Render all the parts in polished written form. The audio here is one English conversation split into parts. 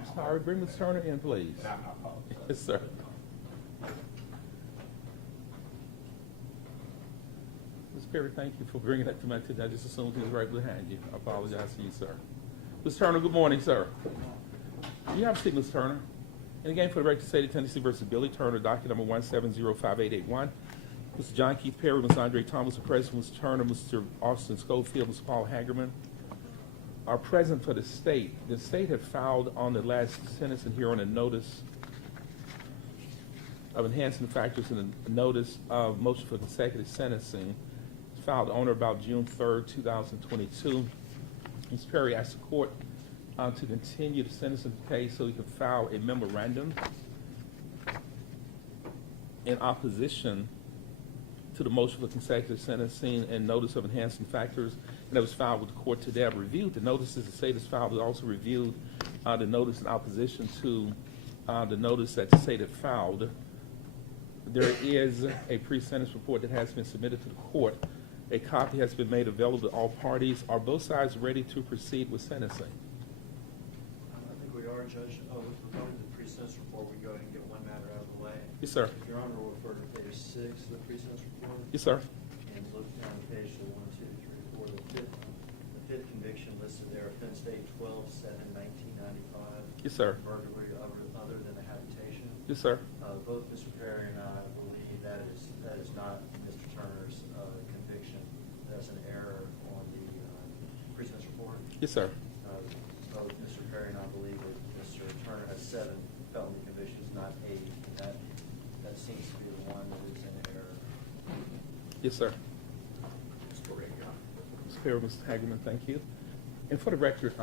I'm sorry. Bring Ms. Turner in, please. And I apologize. Yes, sir. Ms. Perry, thank you for bringing that to my attention. I just assumed he was right behind you. I apologize to you, sir. Ms. Turner, good morning, sir. You have a seat, Ms. Turner. And again, for the record, state of Tennessee versus Billy Turner, docket number 1705881. Mr. John Keith Perry, Ms. Andre Thomas, the president, Mr. Turner, Mr. Austin Schofield, Mr. Paul Hagerman are present for the state. The state had filed on the last sentencing hearing a notice of enhancing factors and a notice of motion for consecutive sentencing filed on or about June 3rd, 2022. Ms. Perry asked the court to continue the sentencing case so he could file a memorandum in opposition to the motion for consecutive sentencing and notice of enhancing factors, and that was filed with the court today. I've reviewed the notices the state has filed. We also reviewed the notice in opposition to the notice that the state had filed. There is a pre-sentence report that has been submitted to the court. A copy has been made available to all parties. Are both sides ready to proceed with sentencing? I think we are, Judge. With regard to the pre-sentence report, we go ahead and get one matter out of the way. Yes, sir. If Your Honor will refer to page 6 of the pre-sentence report. Yes, sir. And look down to page 1, 2, 3, 4, the fifth conviction listed there, offense date 12/7/1995. Yes, sir. Burglary other than the habitation. Yes, sir. Both Mr. Perry and I believe that is not Mr. Turner's conviction. That's an error on the pre-sentence report. Yes, sir. Both Mr. Perry and I believe that Mr. Turner has 7 felony convictions, not 8. That seems to be the one that is in error. Yes, sir. That's correct, Your Honor. Mr. Perry, Mr. Hagerman, thank you. And for the record,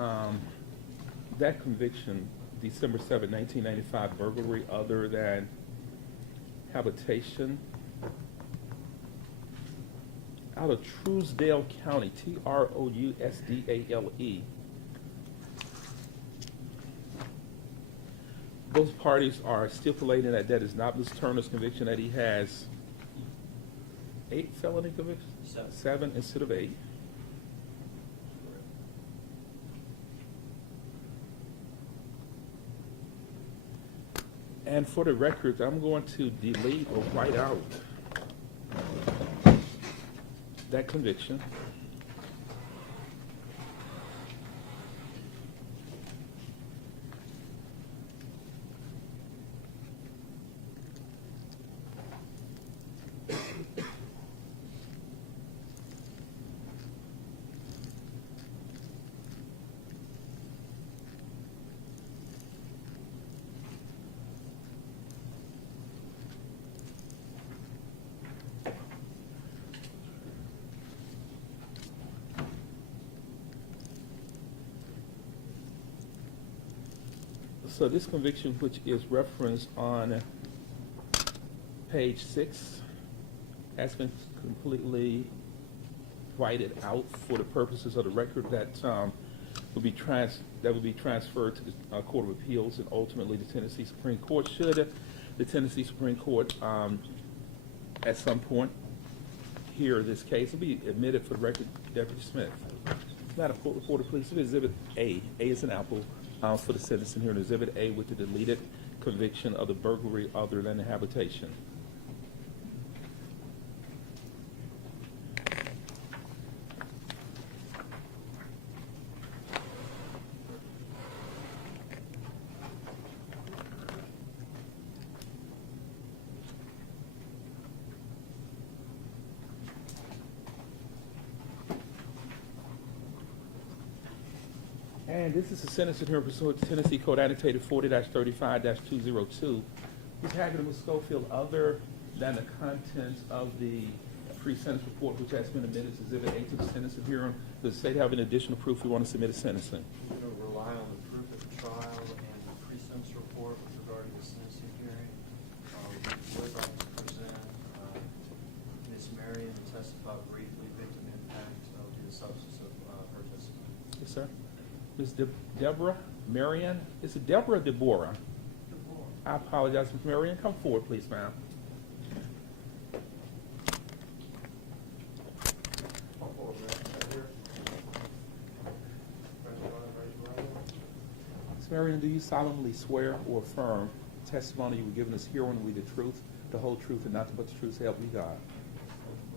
that conviction, December 7, 1995, burglary other than habitation, out of Truesdale County, Trousdale. Both parties are stipulating that that is not Mr. Turner's conviction, that he has 8 felony convictions? 7 instead of 8. And for the record, I'm going to delete or write out that conviction. So this conviction, which is referenced on page 6, has been completely whited out for the purposes of the record. That will be transferred to the Court of Appeals and ultimately the Tennessee Supreme Court. Should the Tennessee Supreme Court at some point hear this case, will be admitted for the record. Deputy Smith. Madam Court Reporter, please. Exhibit A. A is an apple. For the sentencing here in Exhibit A with the deleted conviction of the burglary other than the habitation. And this is a sentencing hearing pursuant to Tennessee Code Annotated 40-35-202. Ms. Haggard and Ms. Schofield, other than the contents of the pre-sentence report, which has been admitted to Exhibit A to the sentencing hearing, does the state have any additional proof we want to submit a sentencing? We're going to rely on the proof of the trial and the pre-sentence report with regard to the sentencing hearing. We would like to present Ms. Marion to testify briefly, victim impact of the substance of her testimony. Yes, sir. Ms. Deborah Marion. Is it Deborah or Deborah? Deborah. I apologize, Ms. Marion. Come forward, please, ma'am. Ms. Marion, do you solemnly swear or affirm testimony you were given us here will be the truth, the whole truth, and nothing but the truth, so help you God?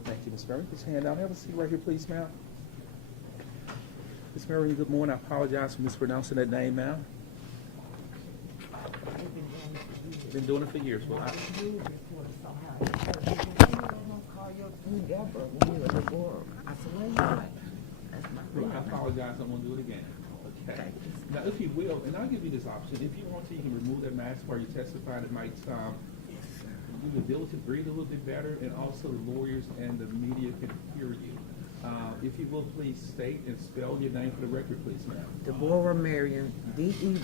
Thank you, Ms. Marion. Put your hand down. Have a seat right here, please, ma'am. Ms. Marion, good morning. I apologize for mispronouncing that name, ma'am. Been doing it for years. Well, I apologize. I'm going to do it again. Okay. Now, if you will, and I'll give you this option. If you want to, you can remove that mask while you testify. It might give the ability to breathe a little bit better, and also the lawyers and the media can hear you. If you will, please state and spell your name for the record, please, ma'am. Deborah Marion, Deborahmion,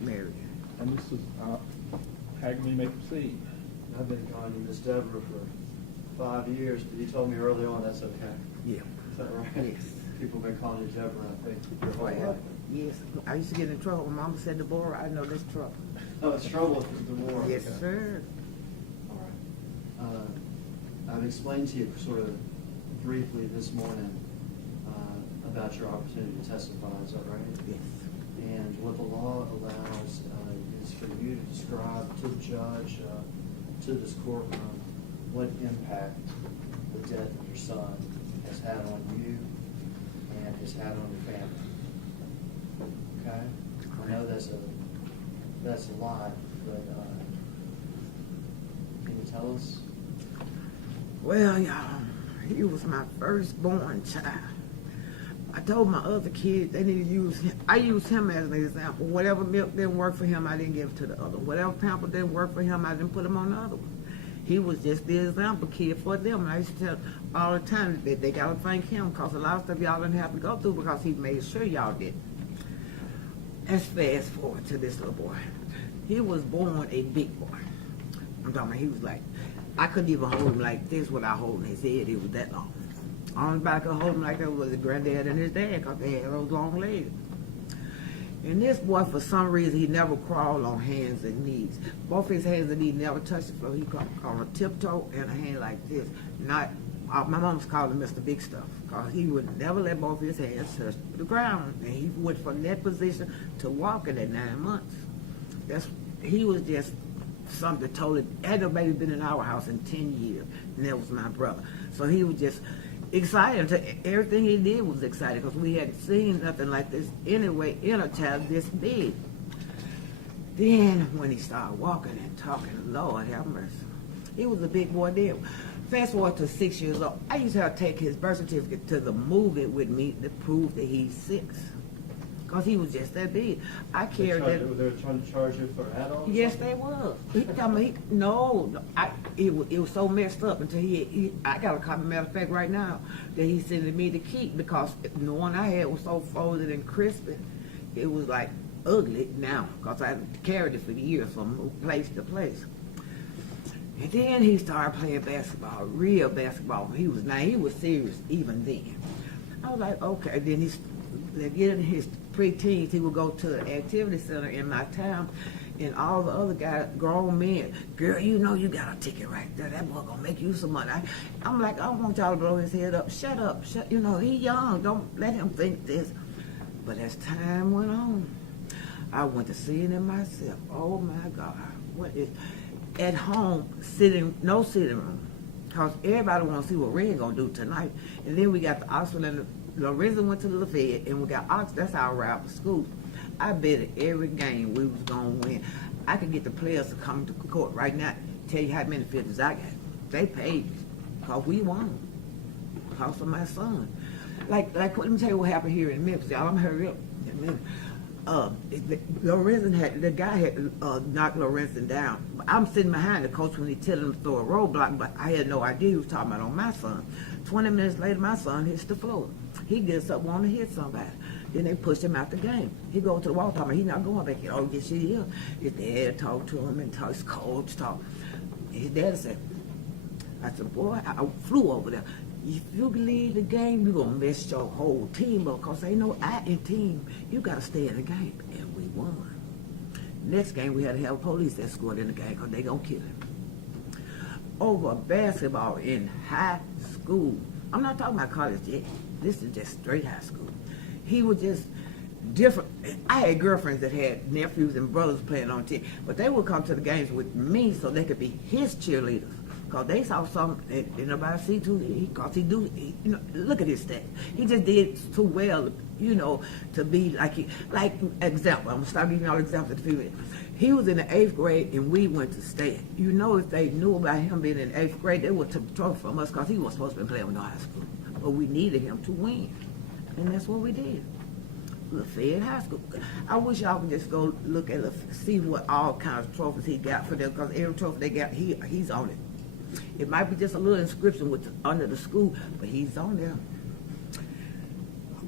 Marion. And Mrs. Hagerman, you may proceed. I've been calling you Miss Deborah for 5 years, but you told me early on that's okay. Yeah. Is that right? Yes. People have been calling you Deborah, I think, your whole Well, life. yes. I used to get in trouble. My mama said, Deborah, I know this trouble. Oh, it's trouble if it's Deborah. Yes, Okay. sir. All right. I've explained to you sort of briefly this morning about your opportunity to testify, is that right? Yes. And what the law allows is for you to describe to the judge, to this courtroom, what impact the death of your son has had on you and has had on your family. Okay? I know that's a lot, but can you tell us? Well, y'all, he was my firstborn child. I told my other kids they need to use him. I used him as an example. Whatever milk didn't work for him, I didn't give to the other. Whatever pamper didn't work for him, I didn't put him on the other one. He was just the example kid for them. And I used to tell all the time that they got to thank him because a lot of stuff y'all didn't have to go through because he made sure y'all didn't. Let's fast forward to this little boy. He was born a big boy. I'm talking about he was like, I couldn't even hold him like this without holding his head. It was that long. Only I could hold him like that was his granddad and his dad because they had those long legs. And this boy, for some reason, he never crawled on hands and knees. Both his hands and knees never touched the floor. He crawled on a tiptoe and a hand like this. Not, my mom's called him Mr. Big Stuff because he would never let both his hands touch the ground. And he went from that position to walking at 9 months. He was just something totally, had nobody been in our house in 10 years, and that was my brother. So he was just excited. Everything he did was exciting because we hadn't seen nothing like this anyway in a child this big. Then when he started walking and talking, Lord have mercy. He was a big boy then. Fast forward to 6 years old. I used to have to take his birth certificate to the movie with me to prove that he's 6. Because he was just that big. I carried that. They were trying to charge you for adults? Yes, they was. It was so messed up until I got a copy, matter of fact, right now, that he sending me to keep because the one I had was so folded and crispy, it was like ugly now because I carried it for years from place to place. And then he started playing basketball, real basketball. He was serious even then. I was like, okay. Then getting his pre-teens, he would go to the activity center in my town, and all the other guys, grown men, girl, you know you got a ticket right there. That boy gonna make you some money. I'm like, I don't want y'all to blow his head up. Shut up. You know, he young. Don't let him think this. But as time went on, I went to seeing it myself. Oh my God. What is at home, no sitting room. Because everybody want to see what Red gonna do tonight. And then we got the Oxford and the Lorenzen went to the Fed, and we got Oxford. That's our route for school. I bet at every game we was going to win. I could get the players to come to court right now, tell you how many figures I got. They paid because we won. Because of my son. Like, let me tell you what happened here in Memphis. Y'all, I'm hurry up. The guy had knocked Lorenzen down. I'm sitting behind the coach when he tell him to throw a roadblock, but I had no idea he was talking about on my son. 20 minutes later, my son hits the floor. He gets up, wanting to hit somebody. Then they pushed him out the game. He go to the wall, talking about he's not going back here. Oh, yes, he is. His dad talked to him and his coach talked. His dad said, I said, boy, I flew over there. If you believe the game, you're going to mess your whole team up because ain't no I in team. You got to stay in the game. And we won. Next game, we had to have a police escort in the game because they going to kill him. Over basketball in high school. I'm not talking about college yet. This is just straight high school. He was just different. I had girlfriends that had nephews and brothers playing on team, but they would come to the games with me so they could be his cheerleaders. Cause they saw something that nobody see too. Look at his stats. He just did too well, to be like example. I'm gonna start giving y'all examples. He was in the 8th grade and we went to state. If they knew about him being in the 8th grade, they would took the trophy from us because he was supposed to be playing with no high school. But we needed him to win, and that's what we did. LaFayette High School. I wish y'all could just go look at see what all kinds of trophies he got for them, because every trophy they got, he's on it. It might be just a little inscription under the school, but he's on there.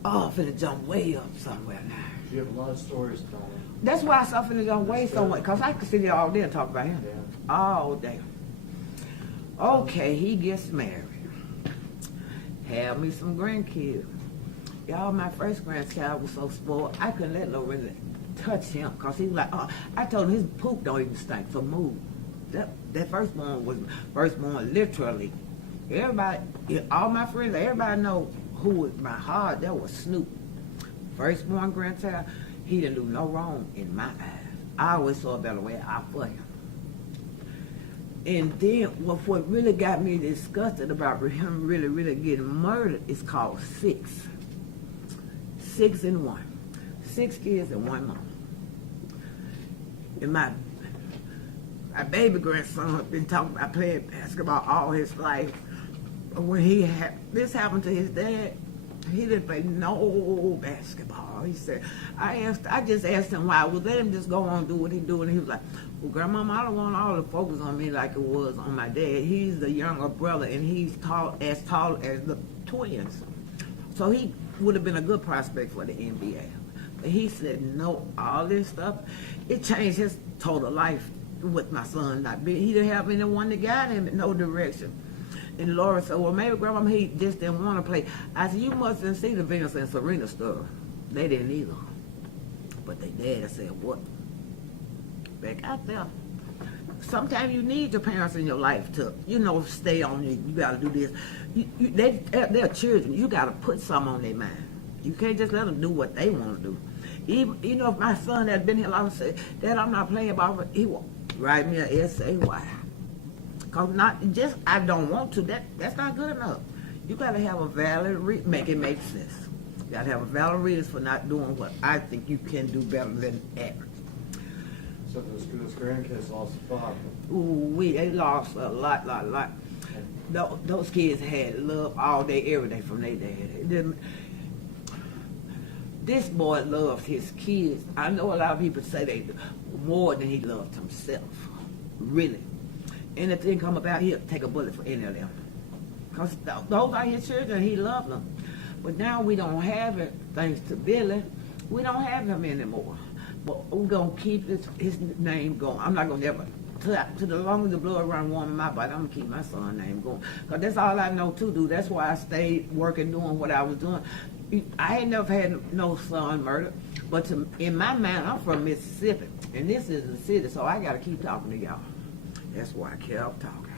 Oh, I'm finna jump way up somewhere now. You have a lot of stories, Donna. That's why I finna jump way somewhere, because I could sit here all day and talk about him. Yeah. All day. Okay, he gets married. Have me some grandkids. Y'all, my first grandchild was so spoiled, I couldn't let Lorenzen touch him, because he was like, I told him his poop don't even stink, so move. That firstborn was firstborn literally. Everybody, all my friends, everybody know who was my heart. That was Snoop. Firstborn grandchild, he didn't do no wrong in my eyes. I always saw a better way out for him. And then what really got me disgusted about him really getting murdered is called 6. 6 in 1. 6 kids and 1 mom. And my baby grandson had been talking about playing basketball all his life. But when this happened to his dad, he didn't play no basketball. He said, I just asked him why. Well, let him just go on and do what he do. And he was like, well, Grandmama, I don't want all the focus on me like it was on my dad. He's the younger brother, and he's as tall as the twins. So he would have been a good prospect for the NBA. But he said, no, all this stuff, it changed his total life with my son not being. He didn't have anyone to guide him in no direction. And Laura said, well, maybe Grandma, he just didn't want to play. I said, you mustn't see the Venus and Serena story. They didn't either. But they dad said, what? Back out there. Sometimes you need your parents in your life to, stay on you. You got to do this. They're children. You got to put something on their mind. You can't just let them do what they want to do. Even, if my son had been here long and said, Dad, I'm not playing ball, he will write me an essay. Why? Because I don't want to. That's not good enough. You got to have a valid make it make sense. You got to have a valid reason for not doing what I think you can do better than average. So those grandkids lost a father. Ooh, they lost a lot. Those kids had love all day, every day from their dad. This boy loved his kids. I know a lot of people say they more than he loved himself. Really. Anything come about, he'll take a bullet for any of them. Because those are his children, he loved them. But now we don't have it, thanks to Billy. We don't have him anymore. But we're going to keep his name going. I'm not going to ever, to the longer the blood run warm in my body, I'm going to keep my son's name going. Because that's all I know to do. That's why I stayed working, doing what I was doing. I ain't never had no son murdered. But in my mind, I'm from Mississippi. And this is the city, so I got to keep talking to y'all. That's why I kept talking.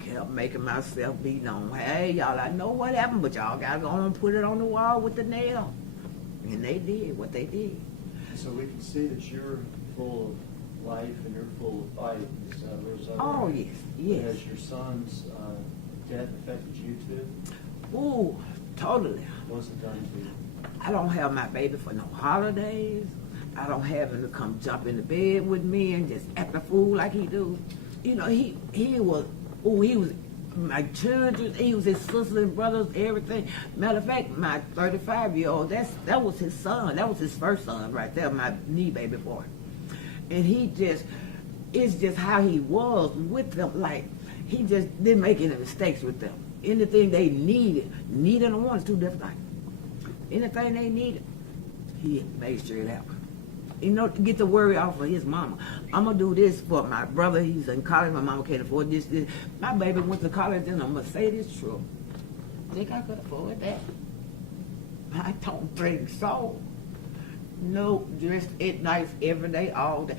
Kept making myself be known. Hey, y'all, I know what happened, but y'all got to go and put it on the wall with the nail. And they did what they did. So we can see that you're full of life and you're full of fight. Oh, yes. Has your son's death affected you too? Ooh, totally. What's it done to you? I don't have my baby for no holidays. I don't have him to come jump in the bed with me and just act a fool like he do. He was my children, he was his sisters and brothers, everything. Matter of fact, my 35-year-old, that was his son. That was his first son right there, my knee baby boy. And it's just how he was with them. Like, he just didn't make any mistakes with them. Anything they needed and wanted, two different things. Anything they needed, he made sure it happened. To get the worry off of his mama. I'm going to do this for my brother. He's in college. My mama can't afford this. My baby went to college in a Mercedes truck. Think I could afford that? I don't think so. No, dressed at night every day, all day.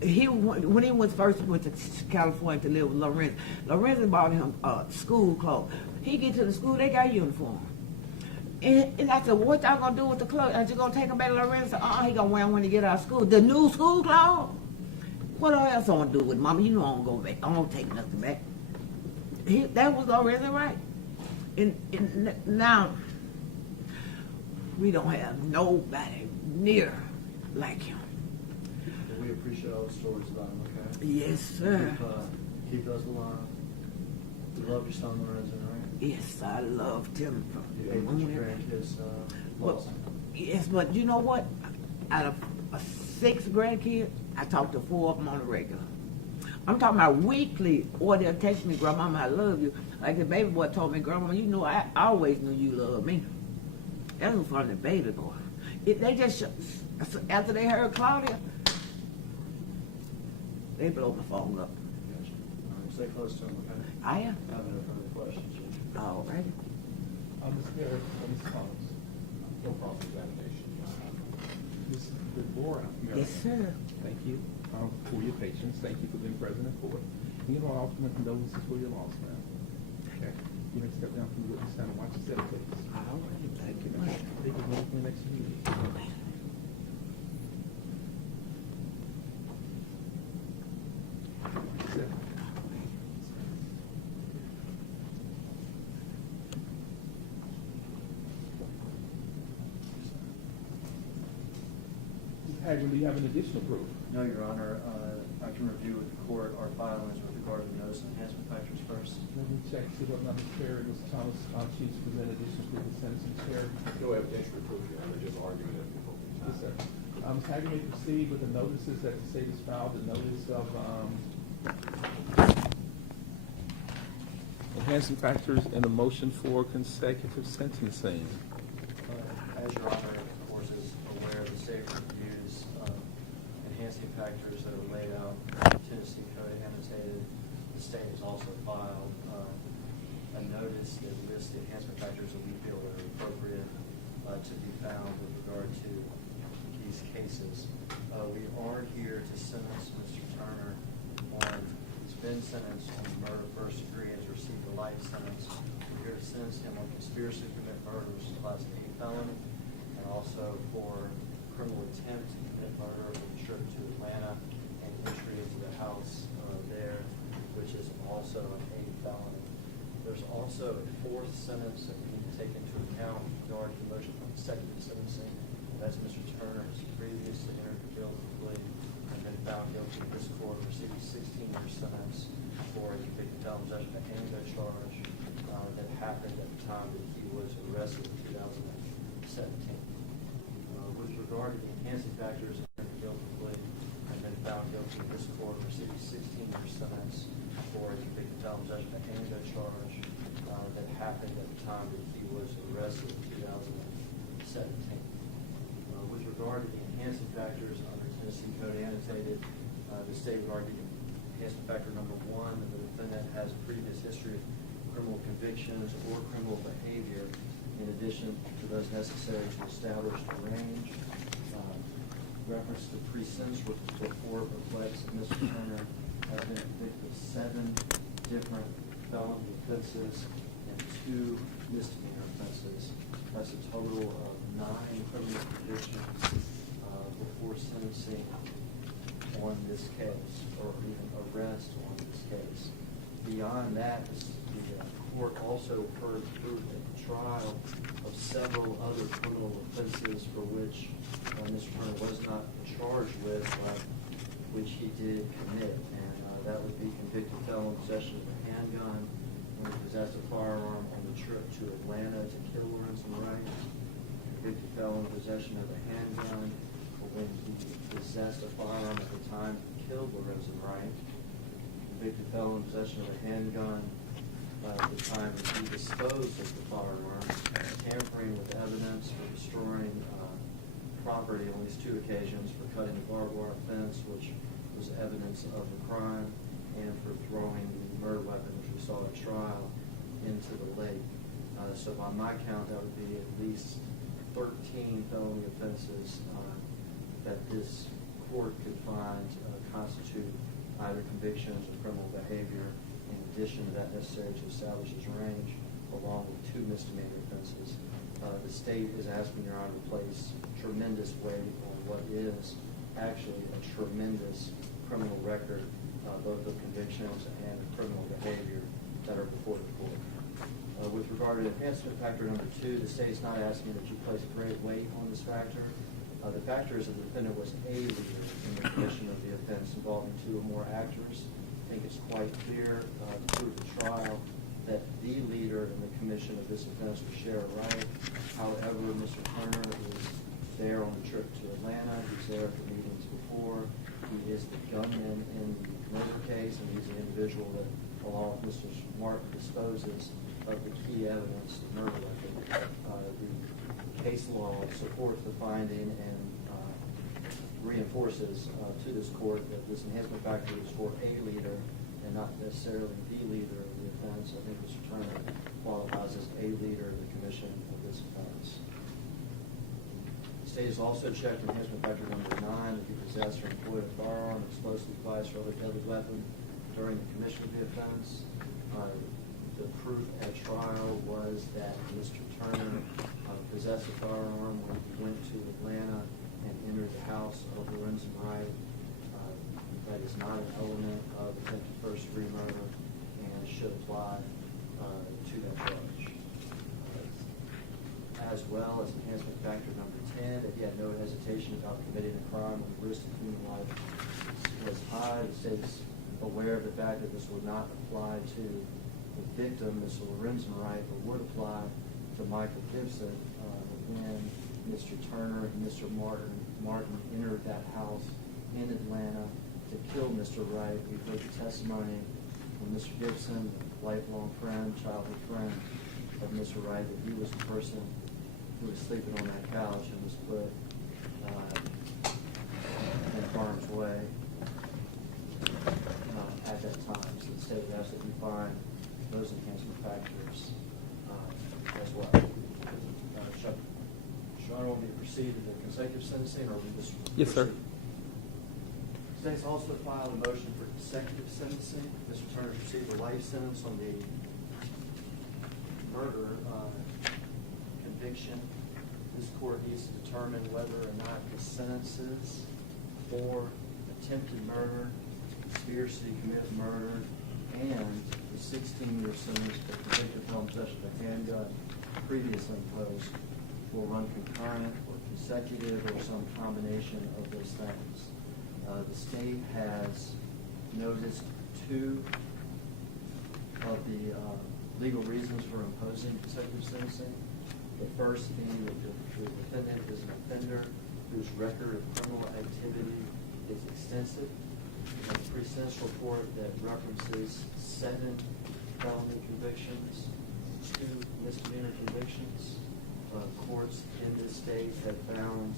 When he first went to California to live with Lorenzen bought him school clothes. He get to the school, they got uniform. And I said, what y'all gonna do with the clothes? Are you gonna take them back to Lorenzen? He gonna wear them when he get out of school. The new school clothes? What else I gonna do with mama? You know I don't go back. I don't take nothing back. That was Lorenzen Wright. And now, we don't have nobody near like him. Well, we appreciate all the stories about him, okay? Yes, sir. Keep us alive. You love your son, Lorenzen, right? Yes, I loved him from You the hate that your moment. grandkids Well, lost him. yes, but you know what? Out of 6 grandkids, I talked to 4 of them on the regular. I'm talking about weekly, or they'll text me, Grandmama, I love you. Like the baby boy told me, Grandmama, you know, I always knew you loved me. That was from the baby boy. They just, after they heard Claudia, they blow my phone up. Gotcha. All right, stay close to him, okay? I am. I have no further questions. All righty. Ms. Harris, Ms. Thomas, No cross-examination. Ms. Deborah. Yes, sir. Thank you for your patience. Thank you for being present in court. And you know, I often condolences for your loss, ma'am. Okay. You may step down from the witness stand and watch yourself, please. All righty. Thank you much. Take it away from the next meeting. Mr. Hager, do you have an additional proof? No, Your Honor, I can review with the court our filings with regard to the notice enhancement factors first. Let me check, see what not Ms. Perry, Ms. Thomas, choose to present additional proof of sentencing. Chair. No evidentiary proof, Your Honor, just arguing at the appropriate time. Yes, sir. Ms. Hager may proceed with the notices that the state has filed, the notice of enhancing factors and a motion for consecutive sentencing. As Your Honor, of course, is aware, the state reviews enhancing factors that are laid out in Tennessee Code annotated. The state has also filed a notice that lists the enhancement factors that we feel are appropriate to be found with regard to these cases. We are here to sentence Mr. Turner on, he's been sentenced on murder first degree, has received a life sentence. We're here to sentence him on conspiracy to commit murder, which is a class A felony, and also for criminal attempt to commit murder with a trip to Atlanta and entry into the house there, which is also an A felony. There's also a 4th sentence that we need to take into account with regard to the motion for consecutive sentencing. That's Mr. Turner's previously entered the guilty plea and been found guilty in this court, received a 16-year sentence for a convicted felon possession of a handgun charge that happened at the time that he was arrested in 2017. With regard to the enhancing factors in the guilty plea and been found guilty in this court, received a 16-year sentence for a convicted felon possession of a handgun charge that happened at the time that he was arrested in 2017. With regard to the enhancing factors under Tennessee Code annotated, the state would argue enhancement factor number 1, that the defendant has a previous history of criminal convictions or criminal behavior in addition to those necessary to establish the range. Reference to pre-sentence report reflects that Mr. Turner has been convicted of 7 different felony offenses and 2 misdemeanor offenses. That's a total of 9 criminal convictions before sentencing on this case, or even arrest on this case. Beyond that, the court also heard through a trial of several other criminal offenses for which Mr. Turner was not charged with, but which he did commit. And that would be convicted felon possession of a handgun, when he possessed a firearm on the trip to Atlanta to kill Lorenzen Wright, convicted felon possession of a handgun when he possessed a firearm at the time he killed Lorenzen Wright, convicted felon possession of a handgun at the time that he disposed of the firearm, tampering with evidence or destroying property on these 2 occasions, for cutting the barbed wire fence, which was evidence of the crime, and for throwing the murder weapon, which we saw at trial, into the lake. So by my count, that would be at least 13 felony offenses that this court could find constitute either convictions of criminal behavior, in addition to that necessary to establish his range, along with 2 misdemeanor offenses. the state is asking Your Honor to place tremendous weight on what is actually a tremendous criminal record, both of convictions and criminal behavior that are before the court. With regard to enhancement factor number 2, the state is not asking that you place great weight on this factor. The factor is that the defendant was a leader in the commission of the offense involving 2 or more actors. I think it's quite clear through the trial that the leader in the commission of this offense was Sherra Wright. However, Mr. Turner is there on the trip to Atlanta. He's there for meetings before. He is the gunman in the murder case, and he's the individual that, along with Mr. Martin, disposes of the key evidence, the murder record. The case law supports the finding and reinforces to this court that this enhancement factor is for a leader and not necessarily the leader of the offense. I think Mr. Turner qualifies as a leader in the commission of this offense. The state has also checked enhancement factor number 9, that he possessed or employed a firearm, explosive device, or other deadly weapon during the commission of the offense. The proof at trial was that Mr. Turner possessed a firearm when he went to Atlanta and entered the house of Lorenzen Wright. That is not an element of attempted first-degree murder and should apply to that charge. As well as enhancement factor number 10, that he had no hesitation about committing a crime when the risk of human life was high. The state is aware of the fact that this would not apply to the victim, Mr. Lorenzen Wright, but would apply to Michael Gibson when Mr. Turner and Mr. Martin entered that house in Atlanta to kill Mr. Wright. We've heard the testimony from Mr. Gibson, a lifelong friend, childhood friend of Mr. Wright, that he was the person who was sleeping on that couch and was put in harm's way at that time. So the state would ask that we find those enhancement factors as well. Sean, will we proceed to the consecutive sentencing, or will we just Yes, sir. proceed? The state's also filed a motion for consecutive sentencing. Mr. Turner received a life sentence on the murder conviction. This court needs to determine whether or not the sentences for attempted murder, conspiracy to commit murder, and the 16-year sentence for convicted felon possession of a handgun previously imposed will run concurrent or consecutive or some combination of those things. The state has noticed 2 of the legal reasons for imposing consecutive sentencing. The first being that the defendant is an offender whose record of criminal activity is extensive. A pre-sentence report that references 7 felony convictions, 2 misdemeanor convictions. Courts in this state have found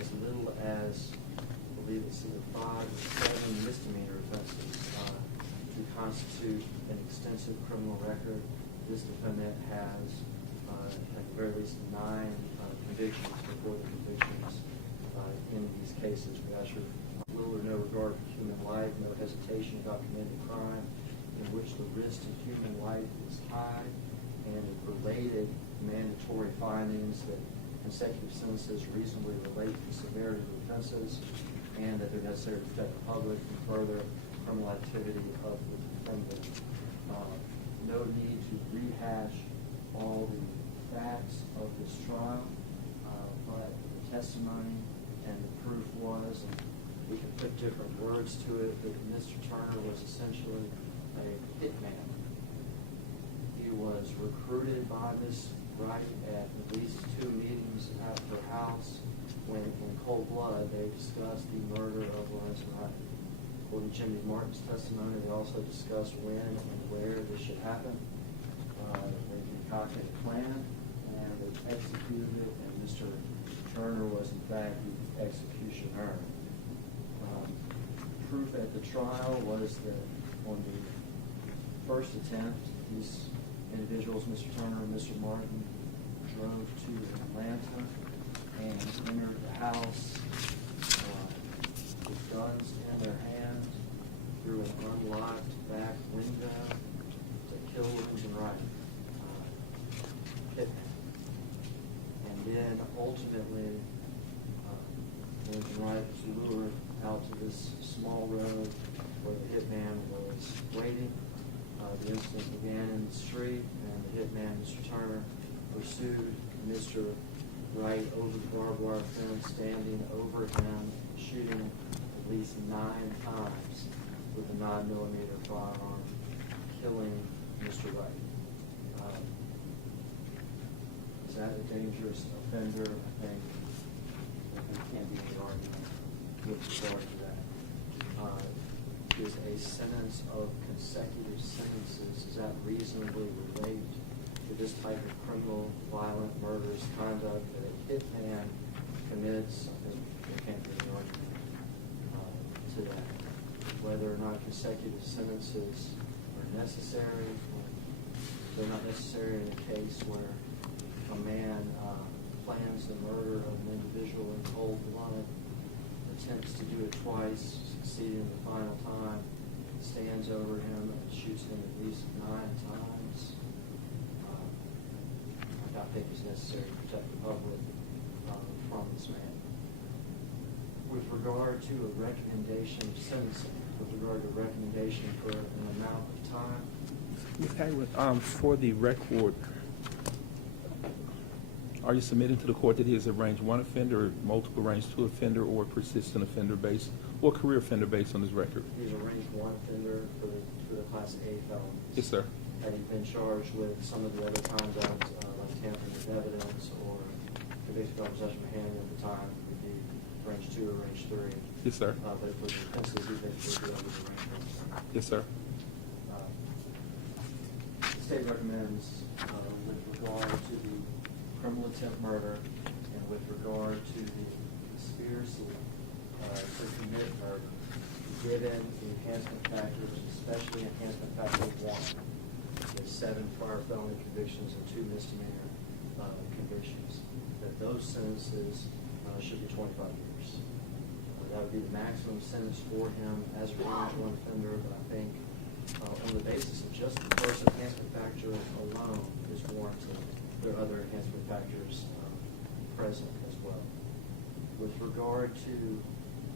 as little as, I believe it's either 5 or 7 misdemeanor offenses to constitute an extensive criminal record. This defendant has, at the very least, 9 convictions before the convictions in these cases. We ask for little or no regard for human life, no hesitation about committing a crime in which the risk to human life is high, and related mandatory findings that consecutive sentences reasonably relate to the severity of offenses, and that they're necessary to protect the public from further criminal activity of the defendant. No need to rehash all the facts of this trial, but the testimony and the proof was, and we can put different words to it, that Mr. Turner was essentially a hitman. He was recruited by Ms. Wright at least 2 meetings at her house when, in cold blood, they discussed the murder of Lorenzen Wright. According to Jimmy Martin's testimony, they also discussed when and where this should happen. They concocted a plan, and they executed it, and Mr. Turner was, in fact, the executioner. Proof at the trial was that on the first attempt, these individuals, Mr. Turner and Mr. Martin, drove to Atlanta and entered the house with guns in their hands through an unlocked back window to kill Lorenzen Wright. then ultimately, Lorenzen Wright was lured out to this small road where the hitman was waiting. The incident began in the street, and the hitman, Mr. Turner, pursued Mr. Wright over the barbed wire fence, standing over him, shooting at least 9 times with a 9mm firearm, killing Mr. Wright. Is that a dangerous offender? I think there can't be any argument with regard to that. Is a sentence of consecutive sentences, does that reasonably relate to this type of criminal, violent, murderous conduct that a hitman commits? I think there can't be any argument to that. Whether or not consecutive sentences are necessary, they're not necessary in a case where a man plans the murder of an individual in cold blood, attempts to do it twice, succeeding the final time, stands over him and shoots him at least 9 times. I think it's necessary to protect the public from this man. With regard to a recommendation of sentencing, with regard to a recommendation for an amount of time, For the record, are you submitting to the court that he has a range 1 offender, or multiple range 2 offender, or persistent offender based, or career offender based on his record? he's a range 1 offender for the Class A felonies. Yes, sir. Had he been charged with some of the other conduct, like tampering with evidence or convicted of possession of a handgun at the time, it would be range 2 or range 3. Yes, sir. But if it was offenses, he thinks it would be over range 1. Yes, sir. The state recommends, with regard to the criminal attempt murder and with regard to the conspiracy to commit murder, given the enhancement factors, especially enhancement factor 1, the 7 prior felony convictions and 2 misdemeanor convictions, that those sentences should be 25 years. That would be the maximum sentence for him as a range 1 offender, but I think on the basis of just the first enhancement factor alone is warranted. There are other enhancement factors present as well. With regard to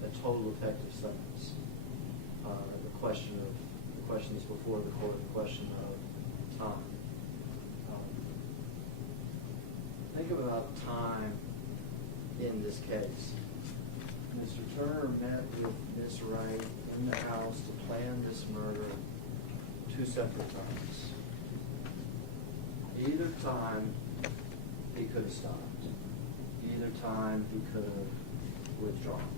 a total effective sentence, the question is before the court, the question of time. Think about time in this case. Mr. Turner met with Ms. Wright in the house to plan this murder 2 separate times. Either time he could have stopped. Either time he could have withdrawn.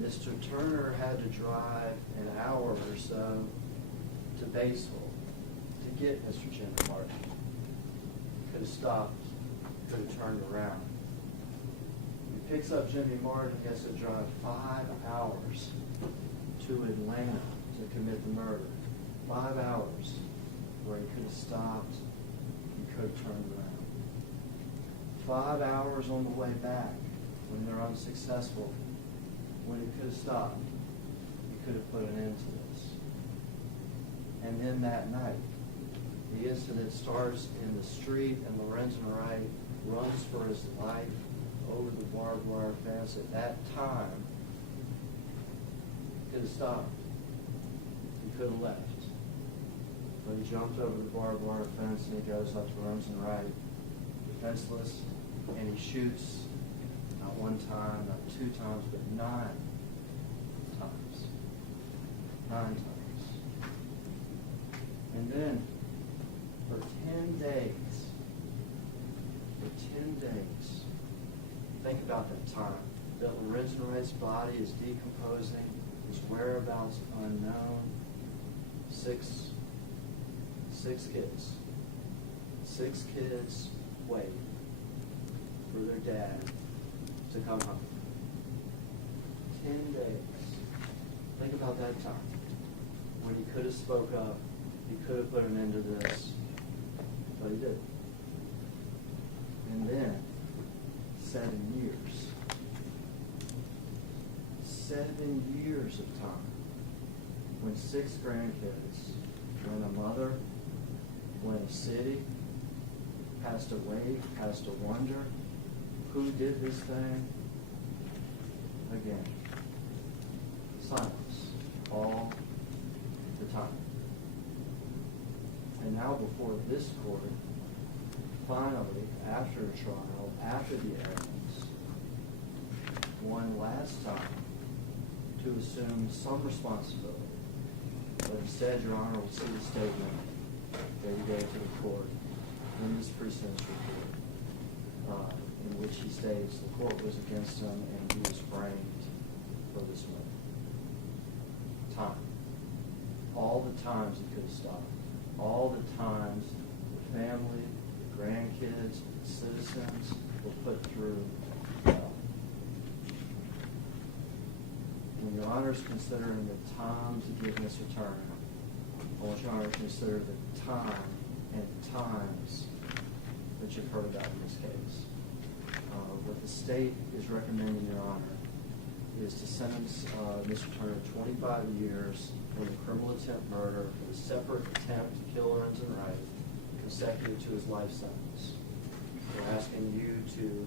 Mr. Turner had to drive an hour or so to Batesville to get Mr. Jimmy Martin. Could have stopped, could have turned around. He picks up Jimmy Martin, he has to drive 5 hours to Atlanta to commit the murder. 5 hours where he could have stopped, he could have turned around. 5 hours on the way back when they're unsuccessful, when he could have stopped, he could have put an end to this. And then that night, the incident starts in the street and Lorenzen Wright runs for his life over the barbed wire fence. At that time, he could have stopped. He could have left. But he jumped over the barbed wire fence and he goes up to Lorenzen Wright, defenseless, and he shoots not 1 time, not 2 times, but 9 times. 9 times. And then, for 10 days, think about that time, that Lorenzen Wright's body is decomposing, his whereabouts unknown. 6 kids. 6 kids wait for their dad to come home. 10 days. Think about that time. When he could have spoke up, he could have put an end to this, but he didn't. And then, 7 years. 7 years of time. When 6 grandkids, when a mother, when a city has to wait, has to wonder, who did this thing? Again, silence all the time. And now before this court, finally, after a trial, after the evidence, one last time to assume some responsibility. But instead, Your Honor will see the statement that he gave to the court in his pre-sentence report, in which he states the court was against him and he was framed for this murder. Time. All the times he could have stopped. All the times the family, the grandkids, the citizens were put through hell. When Your Honor is considering the time to give this attorney, I want Your Honor to consider the time and times that you've heard about in this case. What the state is recommending, Your Honor, is to sentence Mr. Turner 25 years for the criminal attempt murder for the separate attempt to kill Lorenzen Wright, consecutive to his life sentence. We're asking you to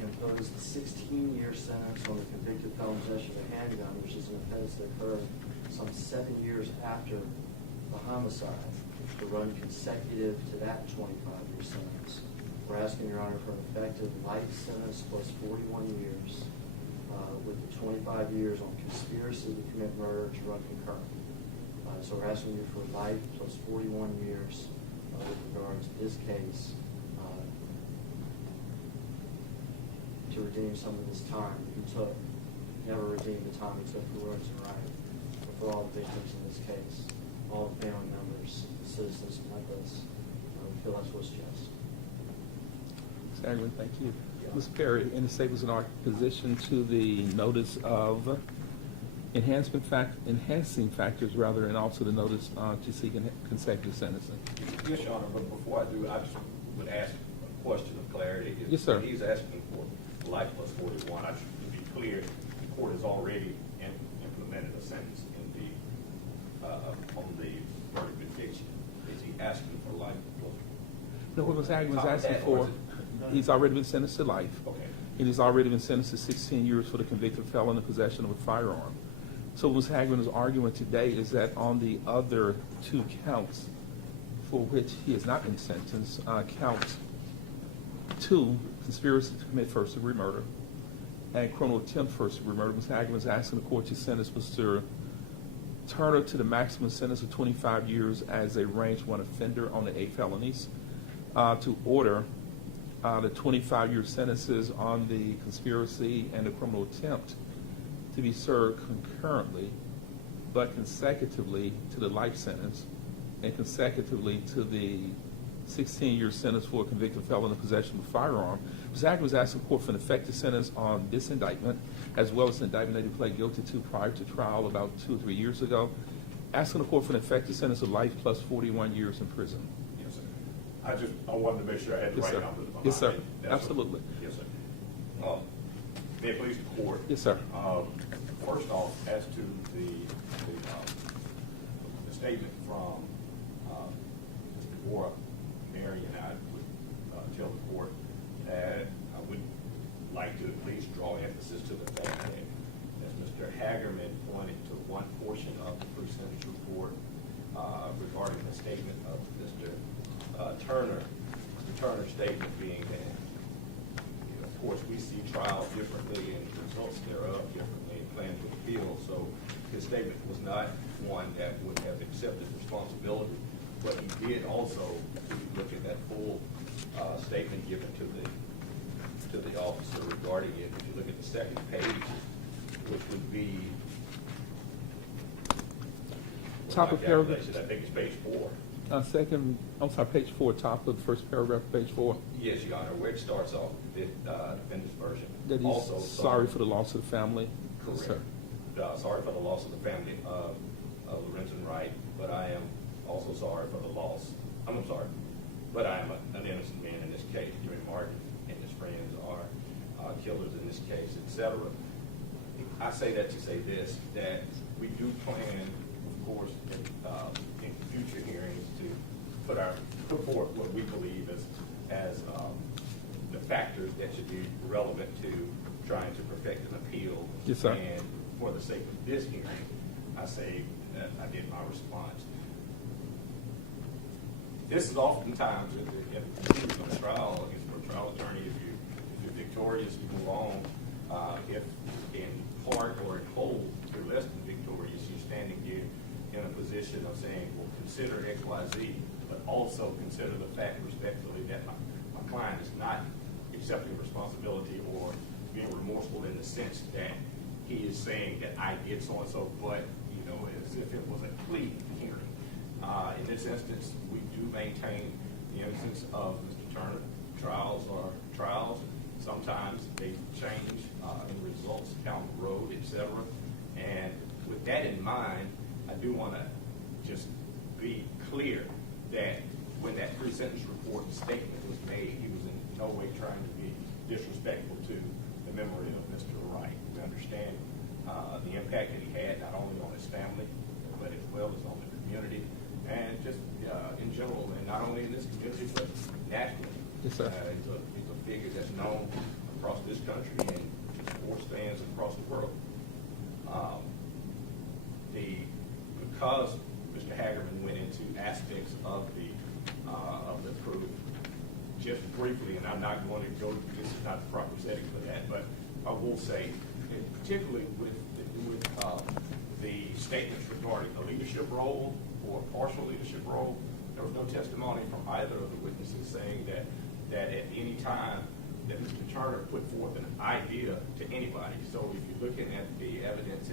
impose the 16-year sentence on the convicted felon possession of a handgun, which is an offense that occurred some 7 years after the homicide, to run consecutive to that 25-year sentence. We're asking, Your Honor, for an effective life sentence plus 41 years, with the 25 years on conspiracy to commit murder to run concurrently. So we're asking you for life plus 41 years with regard to this case, to redeem some of this time that you took. Never redeemed the time you took for Lorenzen Wright, but for all the victims in this case, all the family members, the citizens of Memphis. We feel that's what's just. Ms. Agnew, thank you. Ms. Perry, any statements in our position to the notice of enhancing factors rather, and also the notice to seek consecutive sentencing? Yes, Your Honor, but before I do, I just would ask a question of clarity. Yes, sir. He's asking for life plus 41. I should be clear, the court has already implemented a sentence in the on the murder conviction. Is he asking for life plus? No, what Ms. Agnew was asking for, he's already been sentenced to life. Okay. And he's already been sentenced to 16 years for the convicted felon in possession of a firearm. So what Ms. Hagman is arguing today is that on the other two counts for which he has not been sentenced, count 2, conspiracy to commit first-degree murder, and criminal attempt first-degree murder, Ms. Hagman is asking the court to sentence Mr. Turner to the maximum sentence of 25 years as a range 1 offender on the 8 felonies, to order the 25-year sentences on the conspiracy and the criminal attempt to be served concurrently, but consecutively to the life sentence, and consecutively to the 16-year sentence for a convicted felon in possession of a firearm. Ms. Agnew was asking the court for an effective sentence on this indictment, as well as the indictment that he pled guilty to prior to trial about 2 or 3 years ago, asking the court for an effective sentence of life plus 41 years in prison. Yes, sir. I wanted to make sure I had the Yes, right sir. numbers. in my Yes, sir. mind. That's Absolutely. Yes, sir. May it please the court. Yes, sir. First off, as to the statement from Mr. Bora, Mary and I would tell the court that I would like to at least draw emphasis to the fact that, as Mr. Hagerman pointed to one portion of the pre-sentence report regarding the statement of Mr. Turner, Mr. Turner's statement being that, of course, we see trials differently and results thereof differently and plan to appeal. So his statement was not one that would have accepted responsibility, but he did also, if you look at that full statement given to the officer regarding it, if you look at the second page, which would be Top of paragraph. I think it's page 4. Page 4, top of the first paragraph, page 4. Yes, Your Honor, where it starts off, the defendant's version. That he's Also, sorry for the loss of the family. Correct. Yes, sir. Sorry for the loss of the family of Lorenzen Wright, but I am also sorry for the loss. I'm sorry, but I am an innocent man in this case. Jimmy Martin and his friends are killers in this case, etc. I say that to say this, that we do plan, of course, in future hearings to put forth what we believe as factors that should be relevant to trying to perfect an appeal. Yes, sir. And for the sake of this hearing, I say that I did my response. This is oftentimes, if it continues on trial, against a trial attorney, if you're victorious, you move on. If in part or in whole you're less than victorious, you're standing here in a position of saying, well, consider X, Y, Z, but also consider the fact respectfully that my client is not accepting responsibility or being remorseful in the sense that he is saying that I did so-and-so, but, you know, as if it was a plea hearing. In this instance, we do maintain the innocence of Mr. Turner. Trials are trials. Sometimes they change in results down the road, et cetera. And with that in mind, I do want to just be clear that when that pre-sentence report statement was made, he was in no way trying to be disrespectful to the memory of Mr. Wright. We understand the impact that he had not only on his family, but as well as on the community, and just in general, and not only in this community, but nationally. Yes, sir. He's a figure that's known across this country and sports fans across the world. Because Mr. Hagerman went into aspects of the proof, just briefly, and I'm not going to go, this is not the proper setting for that, but I will say, particularly with the statements regarding the leadership role or partial leadership role, there was no testimony from either of the witnesses saying that at any time that Mr. Turner put forth an idea to anybody. So if you're looking at the evidence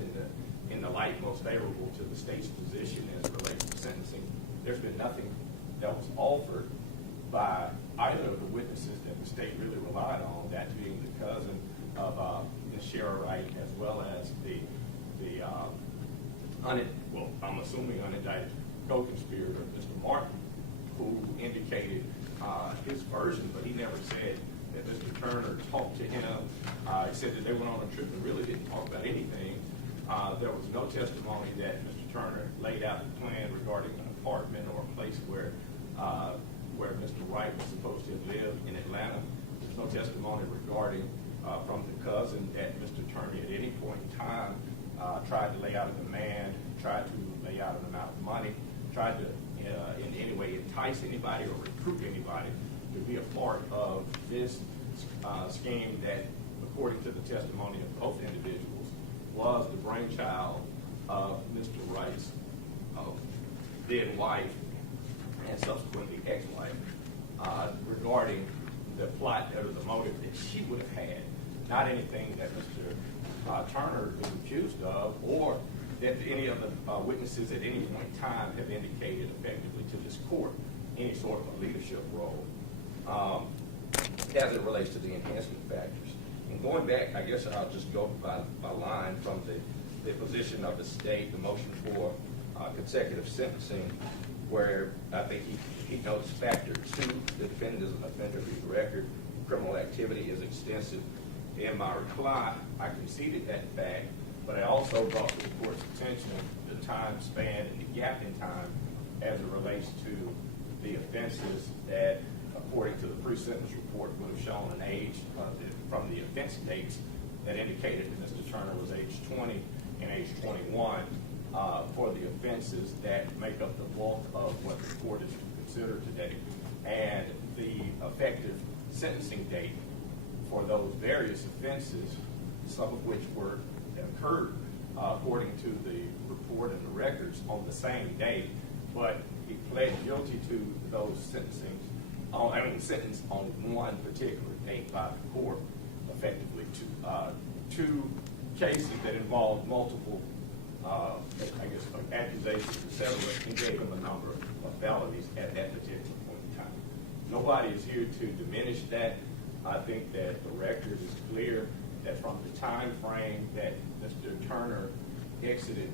in the light most favorable to the state's position as it relates to sentencing, there's been nothing that was offered by either of the witnesses that the state really relied on, that being the cousin of Ms. Sherra Wright, as well as I'm assuming unindicted co-conspirator, Mr. Martin, who indicated his version, but he never said that Mr. Turner talked to him. He said that they went on a trip and really didn't talk about anything. There was no testimony that Mr. Turner laid out the plan regarding an apartment or a place where Mr. Wright was supposed to live in Atlanta. There's no testimony regarding from the cousin that Mr. Turner at any point in time tried to lay out a demand, tried to lay out an amount of money, tried to in any way entice anybody or recruit anybody to be a part of this scheme that, according to the testimony of both individuals, was the brainchild of Mr. Wright's then wife and subsequently ex-wife regarding the plot or the motive that she would have had, not anything that Mr. Turner is accused of or that any of the witnesses at any point in time have indicated effectively to this court any sort of a leadership role as it relates to the enhancement factors. And going back, I guess I'll just go by line from the position of the state, the motion for consecutive sentencing, where I think he notes factor 2, the defendant is an offender whose record criminal activity is extensive. In my reply, I conceded that fact, but I also brought to the court's attention the time span and the gap in time as it relates to the offenses that, according to the pre-sentence report, would have shown an age from the offense dates that indicated that Mr. Turner was age 20 and age 21 for the offenses that make up the bulk of what the court is to consider today. And the effective sentencing date for those various offenses, some of which occurred according to the report and the records on the same day, but he pled guilty to those sentenced on one particular date by the court, effectively two cases that involved multiple, accusations, etc., and gave him a number of felonies at that particular point in time. Nobody is here to diminish that. I think that the record is clear that from the time frame that Mr. Turner exited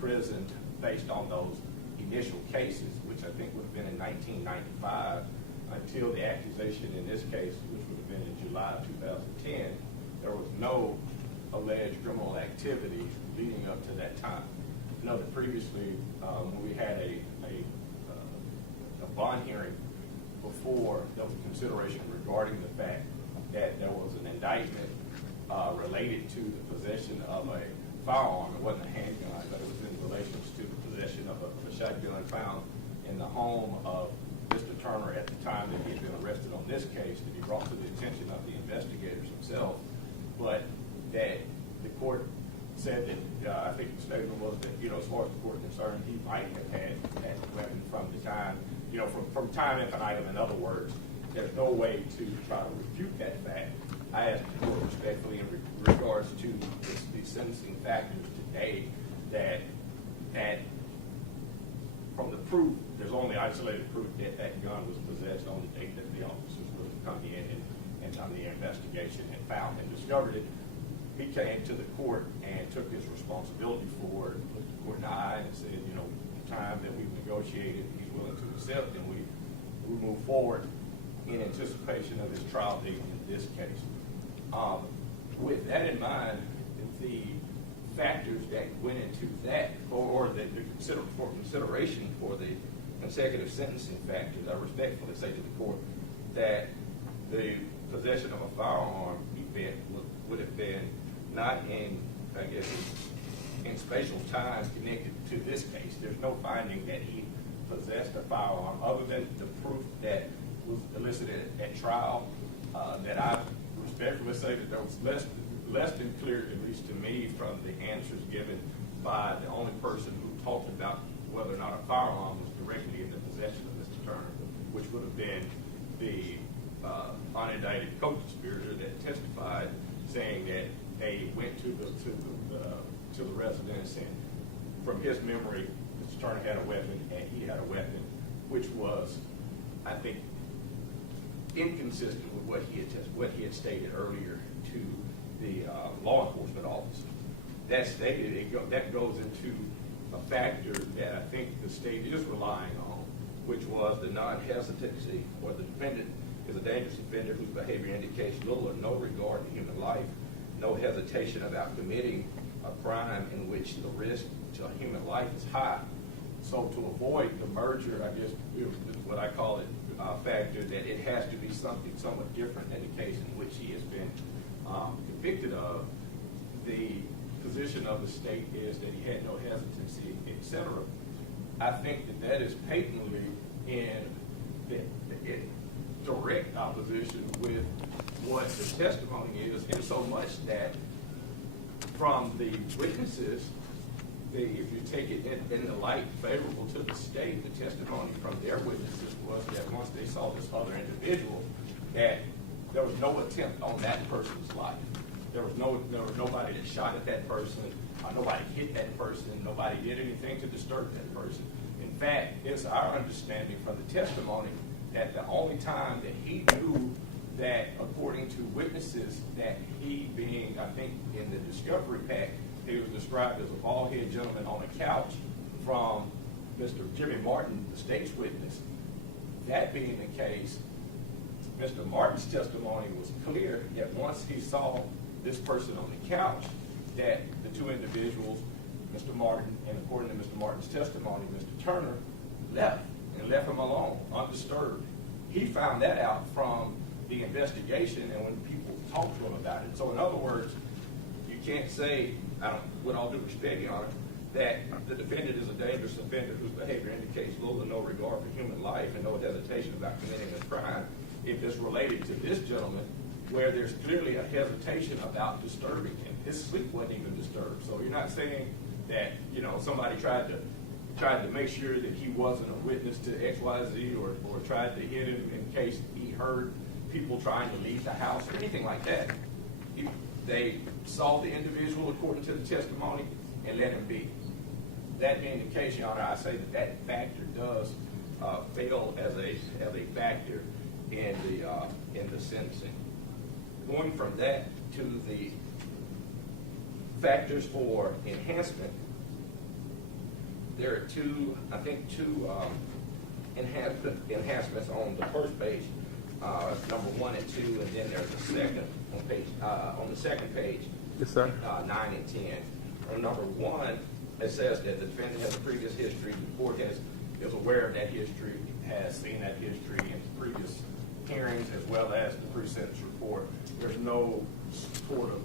prison based on those initial cases, which I think would have been in 1995, until the accusation in this case, which would have been in July of 2010, there was no alleged criminal activity leading up to that time. I know that previously when we had a bond hearing before there was consideration regarding the fact that there was an indictment related to the possession of a firearm. It wasn't a handgun, but it was in relation to the possession of a shotgun found in the home of Mr. Turner at the time that he had been arrested on this case, to be brought to the attention of the investigators themselves. But that the court said that, I think the statement was that, as far as the court is concerned, he might have had that weapon from the time, from time infinitum. In other words, there's no way to try to refute that fact. I asked the court respectfully in regards to the sentencing factors today that from the proof, there's only isolated proof that that gun was possessed on the date that the officers would have come in and done the investigation and found and discovered it. He came to the court and took his responsibility for it, looked the court in the eye and said, the time that we've negotiated, he's willing to accept, and we move forward in anticipation of his trial date in this case. With that in mind, the factors that went into that, or the consideration for the consecutive sentencing factors, I respectfully say to the court that the possession of a firearm event would have been not in spatial time connected to this case. There's no finding that he possessed a firearm other than the proof that was elicited at trial, that I respectfully say that there was less than clear, at least to me, from the answers given by the only person who talked about whether or not a firearm was directly in the possession of Mr. Turner, which would have been the unindicted co-conspirator that testified, saying that they went to the residence, and from his memory, Mr. Turner had a weapon and he had a weapon, which was, I think, inconsistent with what he had stated earlier to the law enforcement officer. That stated, that goes into a factor that I think the state is relying on, which was the non-hesitancy, or the defendant is a dangerous offender whose behavior indicates little or no regard to human life, no hesitation about committing a crime in which the risk to human life is high. So to avoid the merger, I guess is what I call it, factor, that it has to be something somewhat different than the case in which he has been convicted of. The position of the state is that he had no hesitancy, etc. I think that is patently in direct opposition with what the testimony is, in so much that from the witnesses, if you take it in the light favorable to the state, the testimony from their witnesses was that once they saw this other individual, that there was no attempt on that person's life. There was nobody that shot at that person, nobody hit that person, nobody did anything to disturb that person. In fact, it's our understanding from the testimony that the only time that he knew that, according to witnesses, that he being, I think, in the discovery pack, he was described as a bald-headed gentleman on a couch from Mr. Jimmy Martin, the state's witness. That being the case, Mr. Martin's testimony was clear that once he saw this person on the couch, that the two individuals, Mr. Martin, and according to Mr. Martin's testimony, Mr. Turner, left him alone, undisturbed. He found that out from the investigation and when people talked to him about it. So in other words, you can't say, with all due respect, Your Honor, that the defendant is a dangerous offender whose behavior indicates little or no regard for human life and no hesitation about committing a crime if it's related to this gentleman, where there's clearly a hesitation about disturbing him. His sleep wasn't even disturbed. So you're not saying that, somebody tried to make sure that he wasn't a witness to X, Y, Z, or tried to hit him in case he heard people trying to leave the house or anything like that. They saw the individual according to the testimony and let him be. That being the case, Your Honor, I say that factor does fail as a factor in the sentencing. Going from that to the factors for enhancement, there are two enhancements on the first page, number 1 and 2, and then there's a second on the second page. Yes, sir. 9 and 10. On number 1, it says that the defendant has a previous history. The court is aware of that history, has seen that history, and previous hearings as well as the pre-sentence report. There's no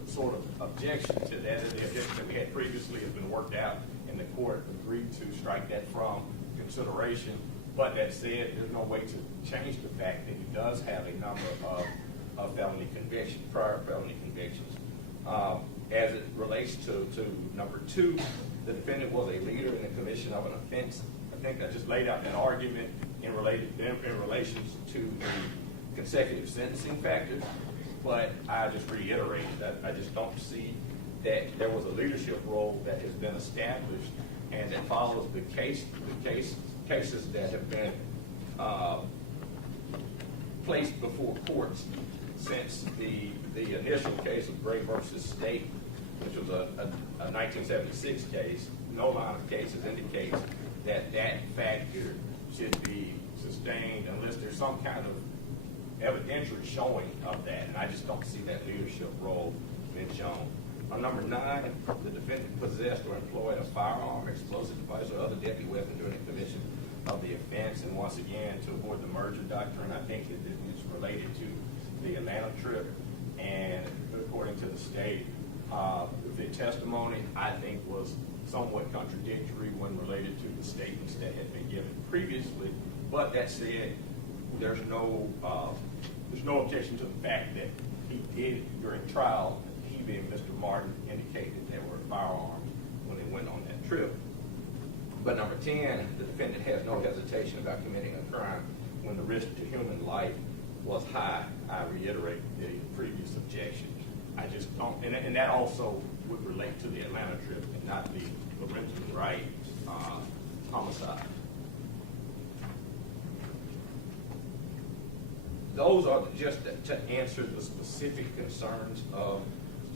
sort of objection to that. The objection that we had previously has been worked out, and the court agreed to strike that from consideration. But that said, there's no way to change the fact that he does have a number of felony convictions, prior felony convictions. As it relates to number 2, the defendant was a leader in the commission of an offense. I think I just laid out that argument in relation to the consecutive sentencing factors, but I just reiterated that I just don't see that there was a leadership role that has been established and that follows the cases that have been placed before courts since the initial case of Gray versus State, which was a 1976 case. No line of cases indicates that that factor should be sustained unless there's some kind of evidentiary showing of that, and I just don't see that leadership role being shown. On number 9, the defendant possessed or employed a firearm, explosive device, or other deadly weapon during the commission of the offense. And once again, to avoid the merger doctrine, I think that it's related to the Atlanta trip, and according to the state, the testimony, I think, was somewhat contradictory when related to the statements that had been given previously. But that said, there's no objection to the fact that he did, during trial, he being Mr. Martin, indicated there were firearms when they went on that trip. But number 10, the defendant has no hesitation about committing a crime when the risk to human life was high. I reiterate the previous objection. I just don't, and that also would relate to the Atlanta trip and not the Lorenzen Wright homicide. Those are just to answer the specific concerns of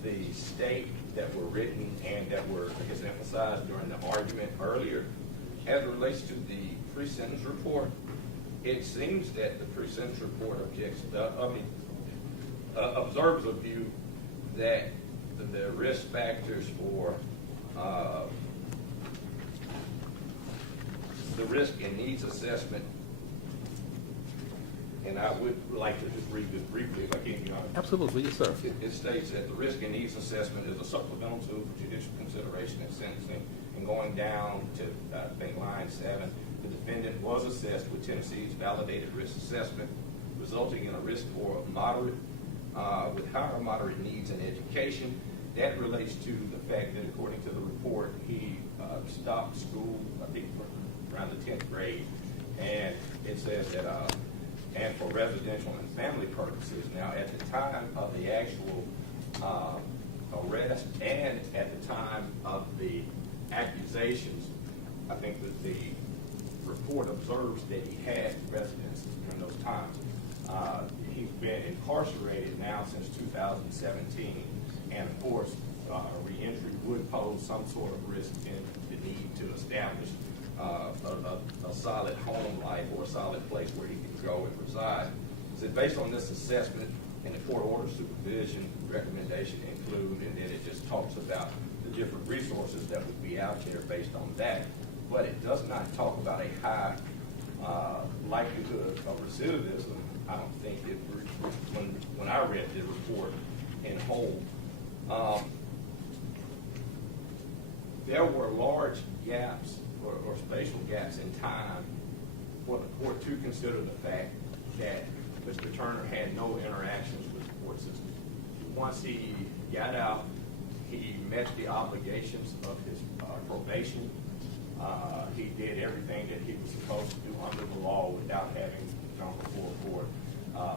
the state that were written and that were, I guess, emphasized during the argument earlier. As it relates to the pre-sentence report, it seems that the pre-sentence report observes a view that the risk factors for the risk and needs assessment, and I would like to just read this briefly if I can, Your Honor. Absolutely, yes, sir. It states that the risk and needs assessment is a supplemental tool for judicial consideration and sentencing. And going down to, I think, line 7, the defendant was assessed with Tennessee's validated risk assessment, resulting in a risk score of moderate, with higher or moderate needs in education. That relates to the fact that, according to the report, he stopped school, I think, for around the 10th grade. And it says that, and for residential and family purposes. Now, at the time of the actual arrest and at the time of the accusations, I think that the report observes that he had residences during those times. He's been incarcerated now since 2017, and of course, reentry would pose some sort of risk in the need to establish a solid home life or a solid place where he can go and reside. So based on this assessment and the court order supervision recommendation include, and then it just talks about the different resources that would be out there based on that, but it does not talk about a high likelihood of recidivism. I don't think it, when I read the report in whole, there were large gaps or spatial gaps in time for the court to consider the fact that Mr. Turner had no interactions with the court system. Once he got out, he met the obligations of his probation. He did everything that he was supposed to do under the law without having come before court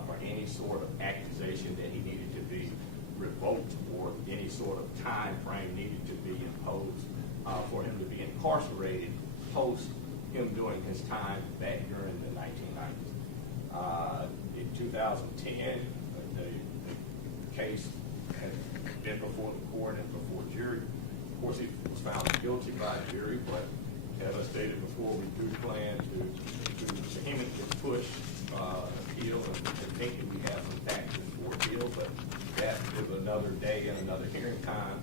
for any sort of accusation that he needed to be revoked or any sort of time frame needed to be imposed for him to be incarcerated post him doing his time back during the 1990s. In 2010, the case had been before the court and before jury. Of course, he was found guilty by jury, but as I stated before, we do plan to vehemently push appeal and think that we have some factors for appeal, but that is another day and another hearing time.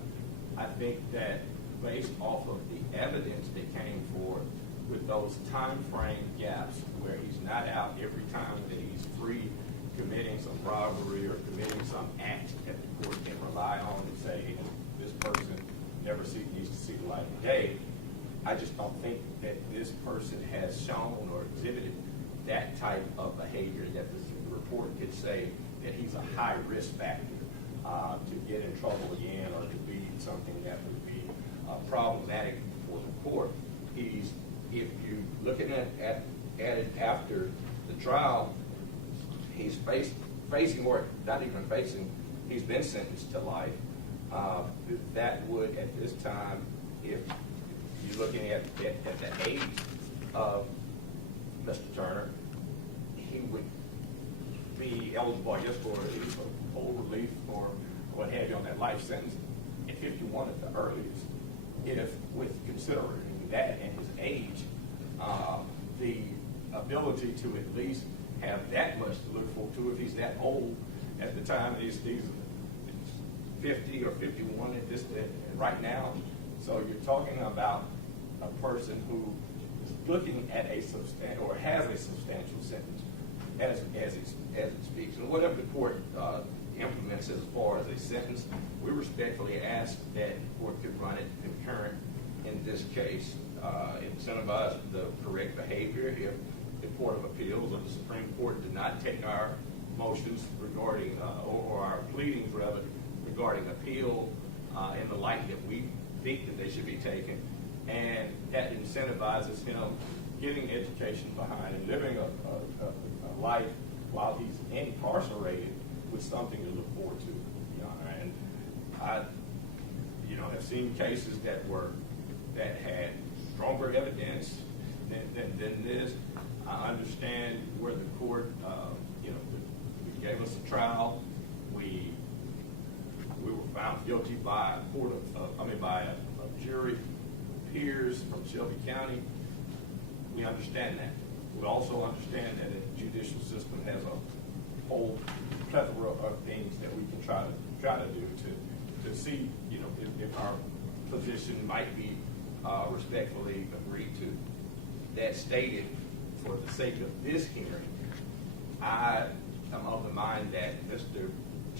I think that based off of the evidence that came forth with those time frame gaps where he's not out every time that he's free committing some robbery or committing some act that the court can rely on and say, hey, this person never needs to see the light of day. I just don't think that this person has shown or exhibited that type of behavior that the report could say that he's a high risk factor to get in trouble again or to be something that would be problematic for the court. If you looking at it after the trial, he's facing, or not even facing, he's been sentenced to life. That would, at this time, if you're looking at the age of Mr. Turner, he would be eligible, I guess, for at least a full relief or what have you on that life sentence at 51 at the earliest. If, with considering that and his age, the ability to at least have that much to look forward to if he's that old at the time he's 50 or 51 at this right now. So you're talking about a person who is looking at a substantial or has a substantial sentence as it speaks. And whatever the court implements as far as a sentence, we respectfully ask that the court could run it concurrent in this case, incentivize the correct behavior if the Court of Appeals or the Supreme Court did not take our motions regarding, or our pleadings rather, regarding appeal in the light that we think that they should be taken, and that incentivizes him getting education behind and living a life while he's incarcerated with something to look forward to. And I, have seen cases that had stronger evidence than this. I understand where the court, we gave us a trial. We were found guilty by a jury of peers from Shelby County. We understand that. We also understand that the judicial system has a whole plethora of things that we can try to do to see, if our position might be respectfully agreed to. That stated, for the sake of this hearing, I am of the mind that Mr.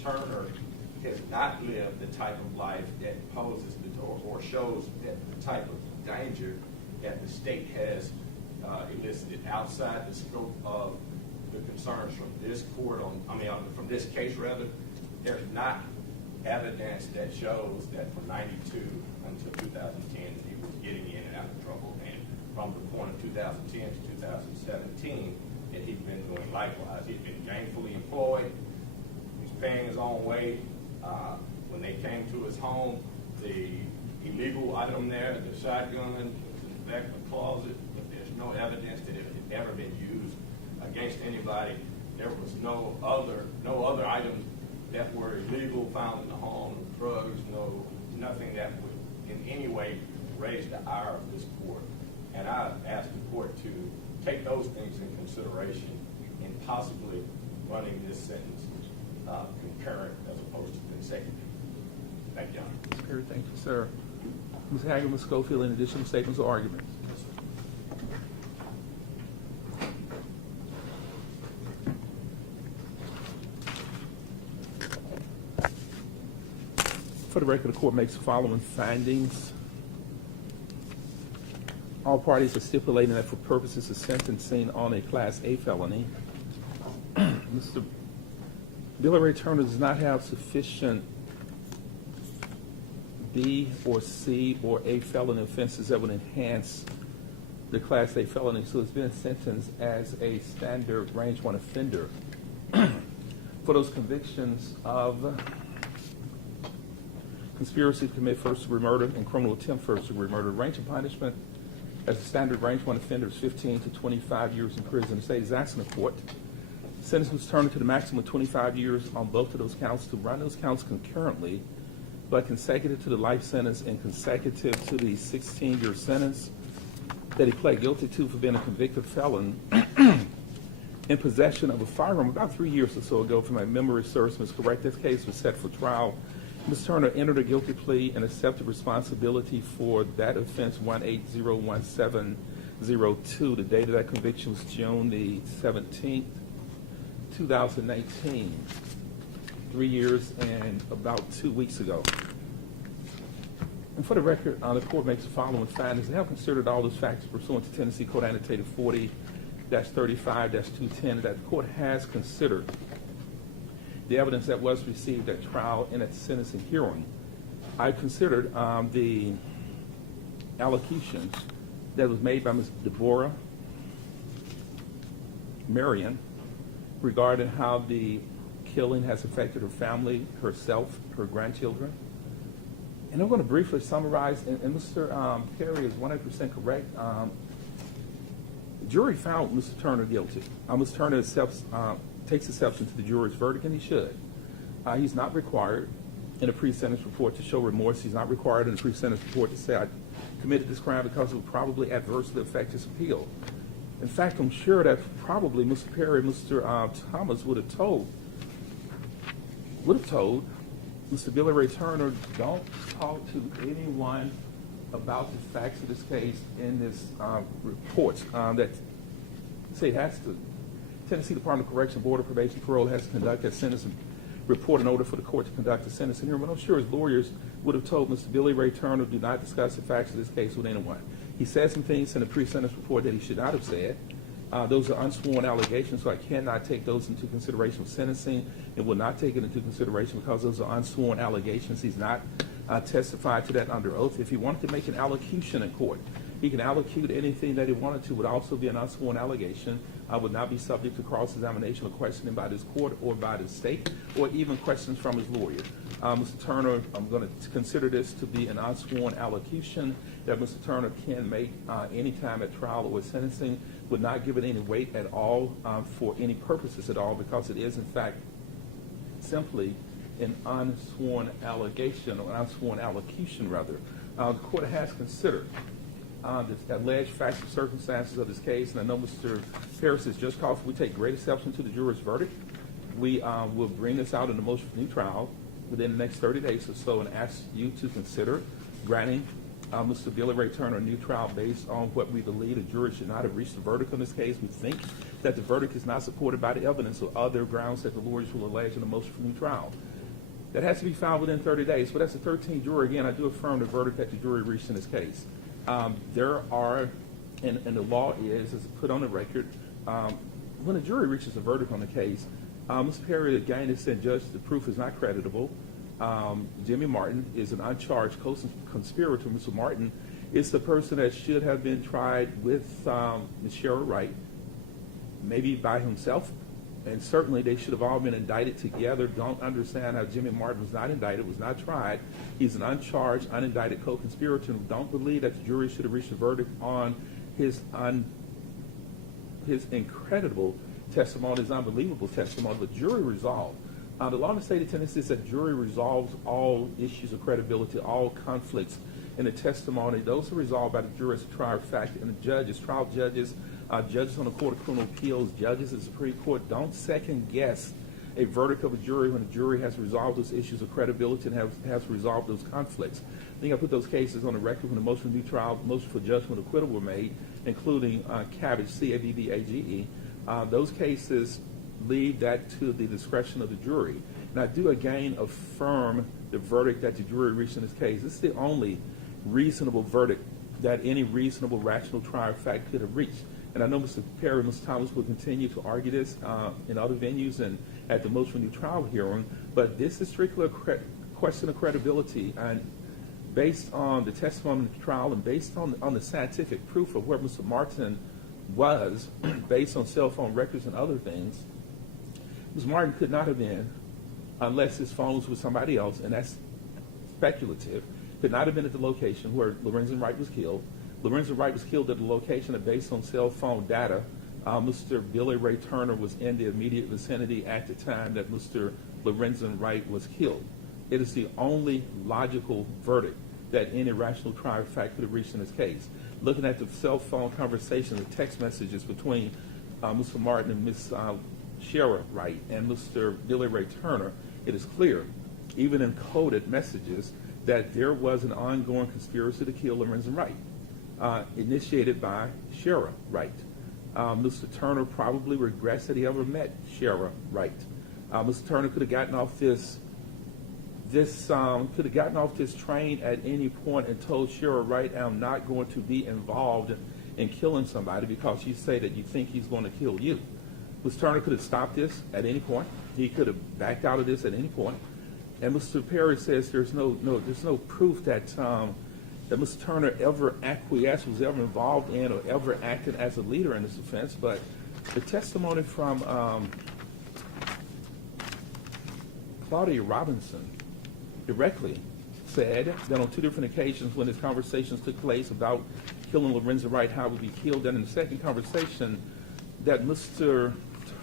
Turner has not lived the type of life that poses or shows that the type of danger that the state has elicited outside the scope of the concerns from this court from this case rather. There's not evidence that shows that from 92 until 2010 he was getting in and out of trouble, and from the point of 2010 to 2017 that he'd been doing likewise. He'd been gainfully employed, he was paying his own way. When they came to his home, the illegal item there, the shotgun, was in the back of the closet, but there's no evidence that it had ever been used against anybody. There was no other items that were illegal found in the home, drugs, nothing that would in any way raise the ire of this court. And I asked the court to take those things in consideration in possibly running this sentence concurrent as opposed to consecutive. Thank you, Your Honor. Ms. Perry, thank you, sir. Ms. Hager, Ms. Schofield, any additional statements or arguments? For the record, the court makes the following findings. All parties are stipulating that for purposes of sentencing on a Class A felony, Mr. Billy Ray Turner does not have sufficient B or C or A felony offenses that would enhance the Class A felony, so it's been sentenced as a standard range 1 offender. For those convictions of conspiracy to commit first-degree murder and criminal attempt first-degree murder, range of punishment as a standard range 1 offender is 15 to 25 years in prison. The state is asking the court sentence was turned to the maximum of 25 years on both of those counts, to run those counts concurrently, but consecutive to the life sentence and consecutive to the 16-year sentence that he pled guilty to for being a convicted felon in possession of a firearm about 3 years or so ago. If my memory serves me correct, this case was set for trial. Ms. Turner entered a guilty plea and accepted responsibility for that offense 18017 02. The date of that conviction was June the 17th, 2019, 3 years and about 2 weeks ago. And for the record, the court makes the following findings. They have considered all those factors pursuant to Tennessee Code Annotated 40-35-210 that the court has considered the evidence that was received at trial and at sentencing hearing. I considered the allocution that was made by Ms. Deborah Marion regarding how the killing has affected her family, herself, her grandchildren. And I'm going to briefly summarize, and Mr. Perry is 100% correct. The jury found Mr. Turner guilty. Mr. Turner takes exception to the jury's verdict, and he should. He's not required in a pre-sentence report to show remorse. He's not required in a pre-sentence report to say, I committed this crime because it would probably adversely affect his appeal. In fact, I'm sure that probably Mr. Perry and Mr. Thomas would have told Mr. Billy Ray Turner, don't talk to anyone about the facts of this case in this report that say it has to. Tennessee Department of Correction, Board of Probation Parole has to conduct a sentencing report in order for the court to conduct a sentencing hearing. But I'm sure his lawyers would have told Mr. Billy Ray Turner, do not discuss the facts of this case with anyone. He said some things in the pre-sentence report that he should not have said. Those are unsworn allegations, so I cannot take those into consideration with sentencing and will not take it into consideration because those are unsworn allegations. He's not testified to that under oath. If he wanted to make an allocution in court, he can allocute anything that he wanted to, would also be an unsworn allegation, would not be subject to cross-examination or questioning by this court or by the state, or even questions from his lawyer. Mr. Turner, I'm going to consider this to be an unsworn allocution that Mr. Turner can make any time at trial or sentencing, would not give it any weight at all for any purposes at all, because it is in fact simply an unsworn allegation, or an unsworn allocution rather. The court has considered the alleged facts and circumstances of this case, and I know Mr. Harris has just called for we take great exception to the juror's verdict. We will bring this out in the motion for new trial within the next 30 days or so and ask you to consider granting Mr. Billy Ray Turner a new trial based on what we believe the jury should not have reached a verdict on this case. We think that the verdict is not supported by the evidence or other grounds that the lawyers will allege in the motion for new trial. That has to be filed within 30 days. But as a 13th juror, again, I do affirm the verdict that the jury reached in this case. There are, and the law is put on the record, when a jury reaches a verdict on the case, Mr. Perry again has said, Judge, the proof is not creditable. Jimmy Martin is an uncharged co-conspirator. Mr. Martin is the person that should have been tried with Ms. Sherra Wright, maybe by himself, and certainly they should have all been indicted together. Don't understand how Jimmy Martin was not indicted, was not tried. He's an uncharged, unindicted co-conspirator. Don't believe that the jury should have reached a verdict on his incredible testimony, his unbelievable testimony. The jury resolved. The law in the state of Tennessee is that jury resolves all issues of credibility, all conflicts in the testimony. Those are resolved by the jury as a trial fact, and the judges, trial judges, judges on the Court of Criminal Appeals, judges in the Supreme Court, don't second guess a verdict of a jury when the jury has resolved those issues of credibility and has resolved those conflicts. I think I put those cases on the record when the motion for new trial, motion for judgment acquittal were made, including Cabbage, C-A-B-B-A-G-E. Those cases leave that to the discretion of the jury. And I do again affirm the verdict that the jury reached in this case. This is the only reasonable verdict that any reasonable, rational trial fact could have reached. And I know Mr. Perry and Mr. Thomas will continue to argue this in other venues and at the motion for new trial hearing, but this is strictly a question of credibility. And based on the testimony of the trial and based on the scientific proof of where Mr. Martin was, based on cell phone records and other things, Mr. Martin could not have been, unless his phone was with somebody else, and that's speculative, could not have been at the location where Lorenzen Wright was killed. Lorenzen Wright was killed at the location that, based on cell phone data, Mr. Billy Ray Turner was in the immediate vicinity at the time that Mr. Lorenzen Wright was killed. It is the only logical verdict that any rational trial fact could have reached in this case. Looking at the cell phone conversation, the text messages between Mr. Martin and Ms. Sherra Wright and Mr. Billy Ray Turner, it is clear, even in coded messages, that there was an ongoing conspiracy to kill Lorenzen Wright. initiated by Sherra Wright. Mr. Turner probably regrets that he ever met Sherra Wright. Mr. Turner could have gotten off this train at any point and told Sherra Wright, "I'm not going to be involved in killing somebody because you say that you think he's going to kill you." Mr. Turner could have stopped this at any point. He could have backed out of this at any point. And Mr. Perry says there's no proof that Mr. Turner ever acquiesced, was ever involved in, or ever acted as a leader in this offense. But the testimony from Claudia Robinson directly said that on 2 different occasions when his conversations took place about killing Lorenzen Wright, how he would be killed, and in the second conversation that Mr.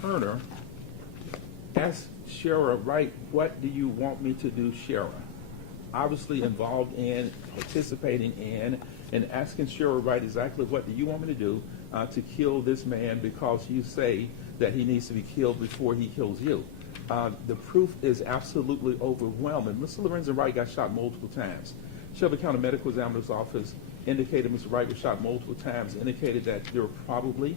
Turner asked Sherra Wright, "What do you want me to do, Sherra?" Obviously involved in, participating in, and asking Sherra Wright exactly, "What do you want me to do to kill this man because you say that he needs to be killed before he kills you?" The proof is absolutely overwhelming. Mr. Lorenzen Wright got shot multiple times. Shelby County Medical Examiner's Office indicated Mr. Wright was shot multiple times, indicated that there were probably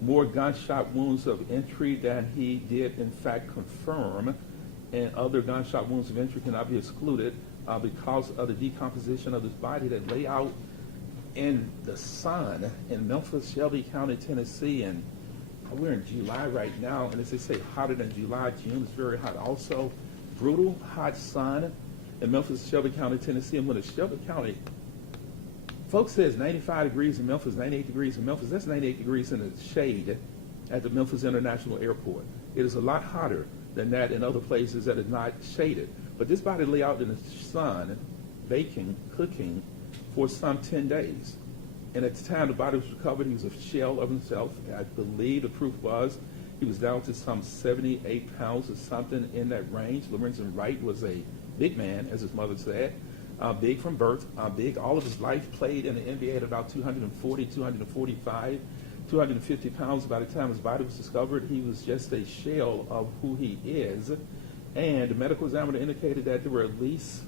more gunshot wounds of entry than he did in fact confirm, and other gunshot wounds of entry cannot be excluded because of the decomposition of his body that lay out in the sun in Memphis, Shelby County, Tennessee, and we're in July right now, and as they say, hotter than July. June is very hot also. Brutal, hot sun in Memphis, Shelby County, Tennessee. And when it's Shelby County, folks says 95 degrees in Memphis, 98 degrees in Memphis. That's 98 degrees in the shade at the Memphis International Airport. It is a lot hotter than that in other places that is not shaded. But this body lay out in the sun, baking, cooking, for some 10 days. And at the time the body was recovered, he was a shell of himself. I believe the proof was he was down to some 78 pounds or something in that range. Lorenzen Wright was a big man, as his mother said, big from birth, big all of his life, played in the NBA at about 240, 245, 250 pounds. By the time his body was discovered, he was just a shell of who he is. And the medical examiner indicated that there were at least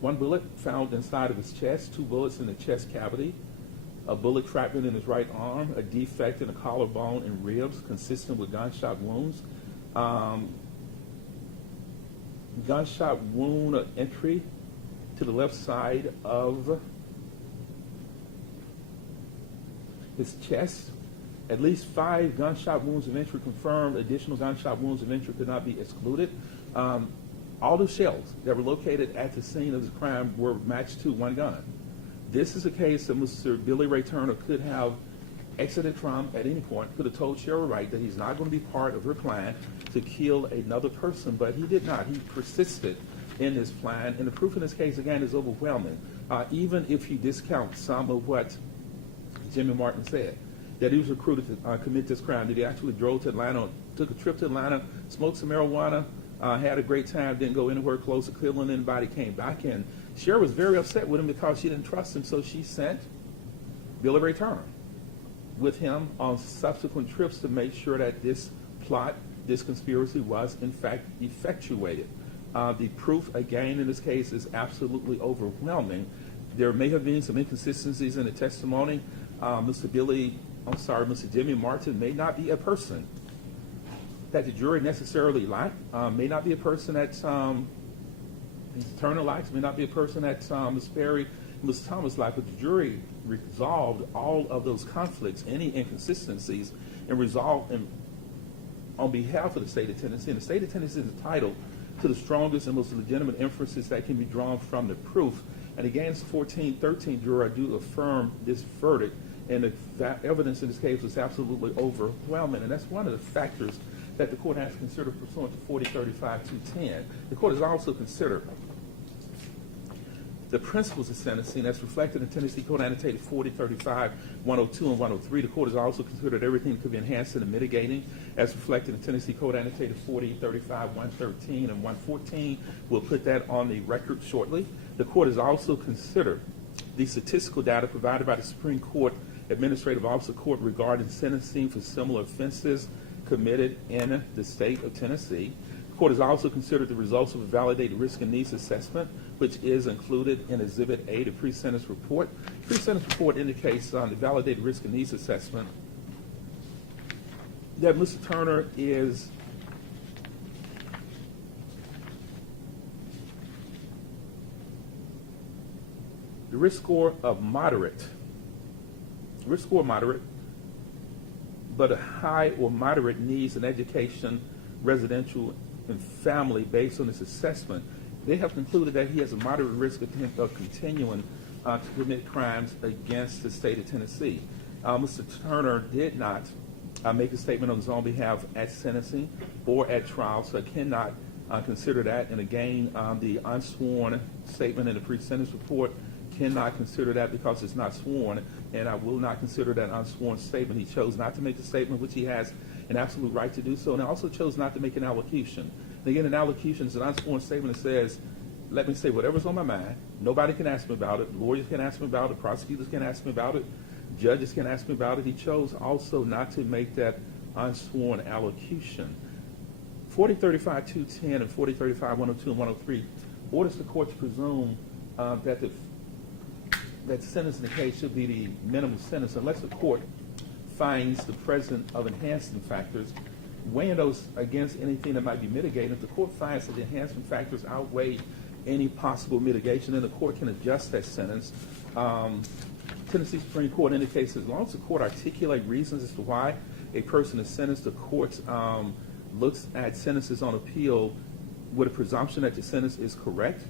1 bullet found inside of his chest, 2 bullets in the chest cavity, a bullet fragment in his right arm, a defect in the collarbone and ribs consistent with gunshot wounds, gunshot wound entry to the left side of his chest, at least 5 gunshot wounds of entry confirmed. Additional gunshot wounds of entry could not be excluded. All the shells that were located at the scene of the crime were matched to 1 gun. This is a case that Mr. Billy Ray Turner could have exited from at any point, could have told Sherra Wright that he's not going to be part of her plan to kill another person, but he did not. He persisted in his plan, and the proof in this case, again, is overwhelming. Even if you discount some of what Jimmy Martin said, that he was recruited to commit this crime, that he actually drove to Atlanta, took a trip to Atlanta, smoked some marijuana, had a great time, didn't go anywhere close to killing anybody, came back in. Sherra was very upset with him because she didn't trust him, so she sent Billy Ray Turner with him on subsequent trips to make sure that this plot, this conspiracy was in fact effectuated. The proof, again, in this case is absolutely overwhelming. There may have been some inconsistencies in the testimony. Mr. Jimmy Martin may not be a person that the jury necessarily liked, may not be a person that Mr. Turner likes, may not be a person that Ms. Perry, Ms. Thomas liked, but the jury resolved all of those conflicts, any inconsistencies, and resolved on behalf of the state of Tennessee. And the state of Tennessee is entitled to the strongest and most legitimate inferences that can be drawn from the proof. And again, 14-13 juror, I do affirm this verdict, and the evidence in this case was absolutely overwhelming, and that's one of the factors that the court has considered pursuant to 4035-210. The court has also considered the principles of sentencing that's reflected in Tennessee Code Annotated 4035-102 and 103. The court has also considered everything that could be enhanced and mitigating as reflected in Tennessee Code Annotated 4035-113 and 114. We'll put that on the record shortly. The court has also considered the statistical data provided by the Supreme Court Administrative Officer Court regarding sentencing for similar offenses committed in the state of Tennessee. The court has also considered the results of a validated risk and needs assessment, which is included in Exhibit A, the pre-sentence report. Pre-sentence report indicates on the validated risk and needs assessment that Mr. Turner is the risk score moderate, but a high or moderate needs in education, residential, and family based on this assessment. They have concluded that he has a moderate risk of continuing to commit crimes against the state of Tennessee. Mr. Turner did not make a statement on his own behalf at sentencing or at trial, so I cannot consider that. And again, the unsworn statement in the pre-sentence report cannot consider that because it's not sworn, and I will not consider that unsworn statement. He chose not to make a statement, which he has an absolute right to do so, and also chose not to make an allocution. And again, an allocution is an unsworn statement that says, let me say whatever's on my mind. Nobody can ask me about it. Lawyers can ask me about it. Prosecutors can ask me about it. Judges can ask me about it. He chose also not to make that unsworn allocution. 4035-210 and 4035-102 and 103 orders the court to presume that sentence in the case should be the minimum sentence unless the court finds the presence of enhancing factors, weighing those against anything that might be mitigated. If the court finds that the enhancement factors outweigh any possible mitigation, then the court can adjust that sentence. Tennessee Supreme Court indicates as long as the court articulates reasons as to why a person is sentenced, the court looks at sentences on appeal with a presumption that the sentence is correct,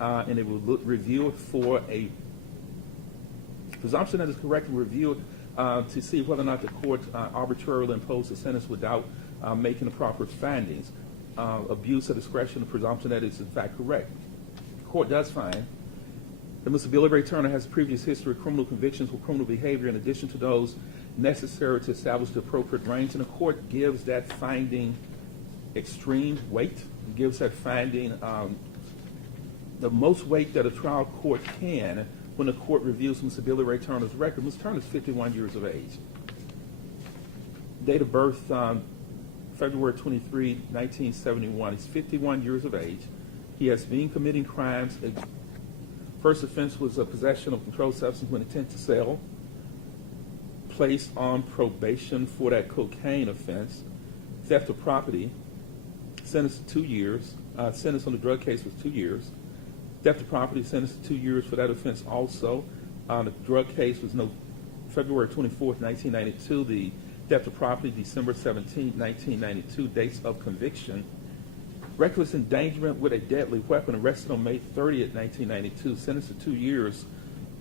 and it will review it for a presumption that is correct and review it to see whether or not the court arbitrarily imposed a sentence without making the proper findings. Abuse of discretion, the presumption that it's in fact correct. The court does find that Mr. Billy Ray Turner has a previous history of criminal convictions for criminal behavior in addition to those necessary to establish the appropriate range, and the court gives that finding extreme weight. It gives that finding the most weight that a trial court can when the court reviews Mr. Billy Ray Turner's record. Mr. Turner is 51 years of age. Date of birth, February 23, 1971. He's 51 years of age. He has been committing crimes. First offense was a possession of controlled substance with intent to sell. Placed on probation for that cocaine offense. Theft of property. Sentenced to 2 years. Sentence on the drug case was 2 years. Theft of property, sentenced to 2 years for that offense also. The drug case was February 24th, 1992. The theft of property, December 17th, 1992. Dates of conviction. Reckless endangerment with a deadly weapon, arrested on May 30th, 1992. Sentenced to 2 years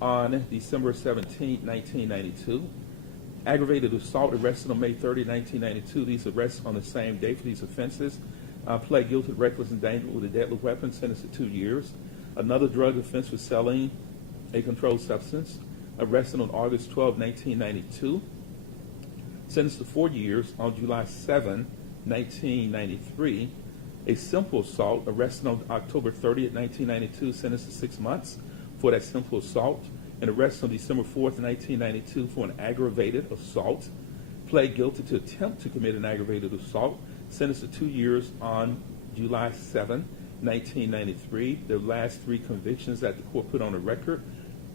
on December 17th, 1992. Aggravated assault, arrested on May 30th, 1992. These arrests on the same day for these offenses. Pled guilty to reckless endangerment with a deadly weapon, sentenced to 2 years. Another drug offense was selling a controlled substance, arrested on August 12, 1992. Sentenced to 4 years on July 7, 1993. A simple assault, arrested on October 30th, 1992, sentenced to 6 months for that simple assault, and arrested on December 4th, 1992 for an aggravated assault. Pled guilty to attempt to commit an aggravated assault, sentenced to 2 years on July 7, 1993. The last 3 convictions that the court put on the record,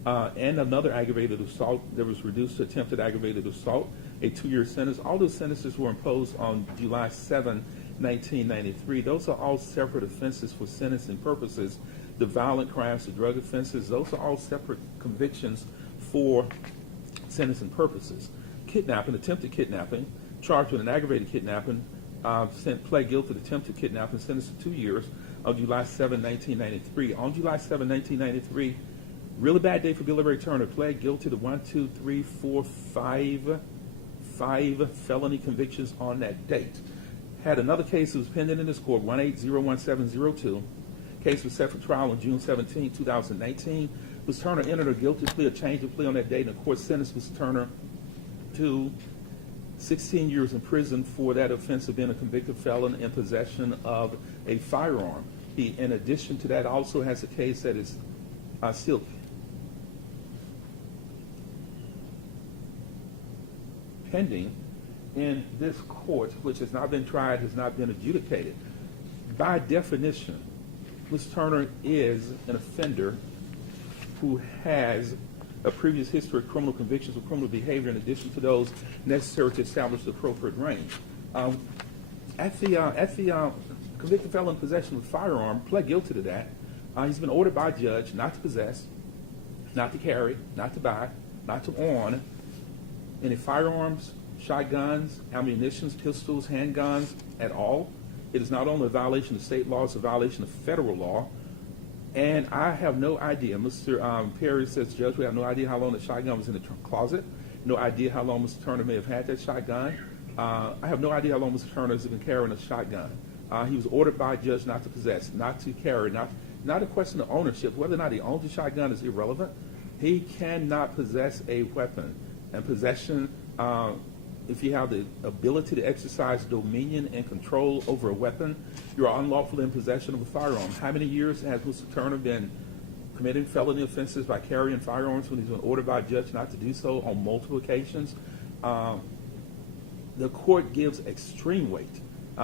and another aggravated assault that was reduced to attempted aggravated assault, a 2-year sentence. All those sentences were imposed on July 7, 1993. Those are all separate offenses for sentencing purposes. The violent crimes, the drug offenses, those are all separate convictions for sentencing purposes. Kidnapping, attempted kidnapping, charged with an aggravated kidnapping, pled guilty to attempted kidnapping, sentenced to 2 years on July 7, 1993. On July 7, 1993, really bad day for Billy Ray Turner. Pled guilty to 5 felony convictions on that date. Had another case that was pending in this court, 1801702. Case was set for trial on June 17, 2019. Mr. Turner entered a guilty plea, a change of plea on that date, and the court sentenced Mr. Turner to 16 years in prison for that offense of being a convicted felon in possession of a firearm. He, in addition to that, also has a case that is still pending in this court, which has not been tried, has not been adjudicated. by definition, Mr. Turner is an offender who has a previous history of criminal convictions or criminal behavior in addition to those necessary to establish the appropriate range. At the convicted felon in possession of a firearm, pled guilty to that. He's been ordered by a judge not to possess, not to carry, not to buy, not to own any firearms, shotguns, ammunition, pistols, handguns at all. It is not only a violation of state law, it's a violation of federal law. And I have no idea. Mr. Perry says, Judge, we have no idea how long the shotgun was in the closet, no idea how long Mr. Turner may have had that shotgun. I have no idea how long Mr. Turner has been carrying a shotgun. He was ordered by a judge not to possess, not to carry, not a question of ownership. Whether or not he owns a shotgun is irrelevant. He cannot possess a weapon. And possession, if you have the ability to exercise dominion and control over a weapon, you are unlawfully in possession of a firearm. How many years has Mr. Turner been committing felony offenses by carrying firearms when he's been ordered by a judge not to do so on multiple occasions? The court gives extreme weight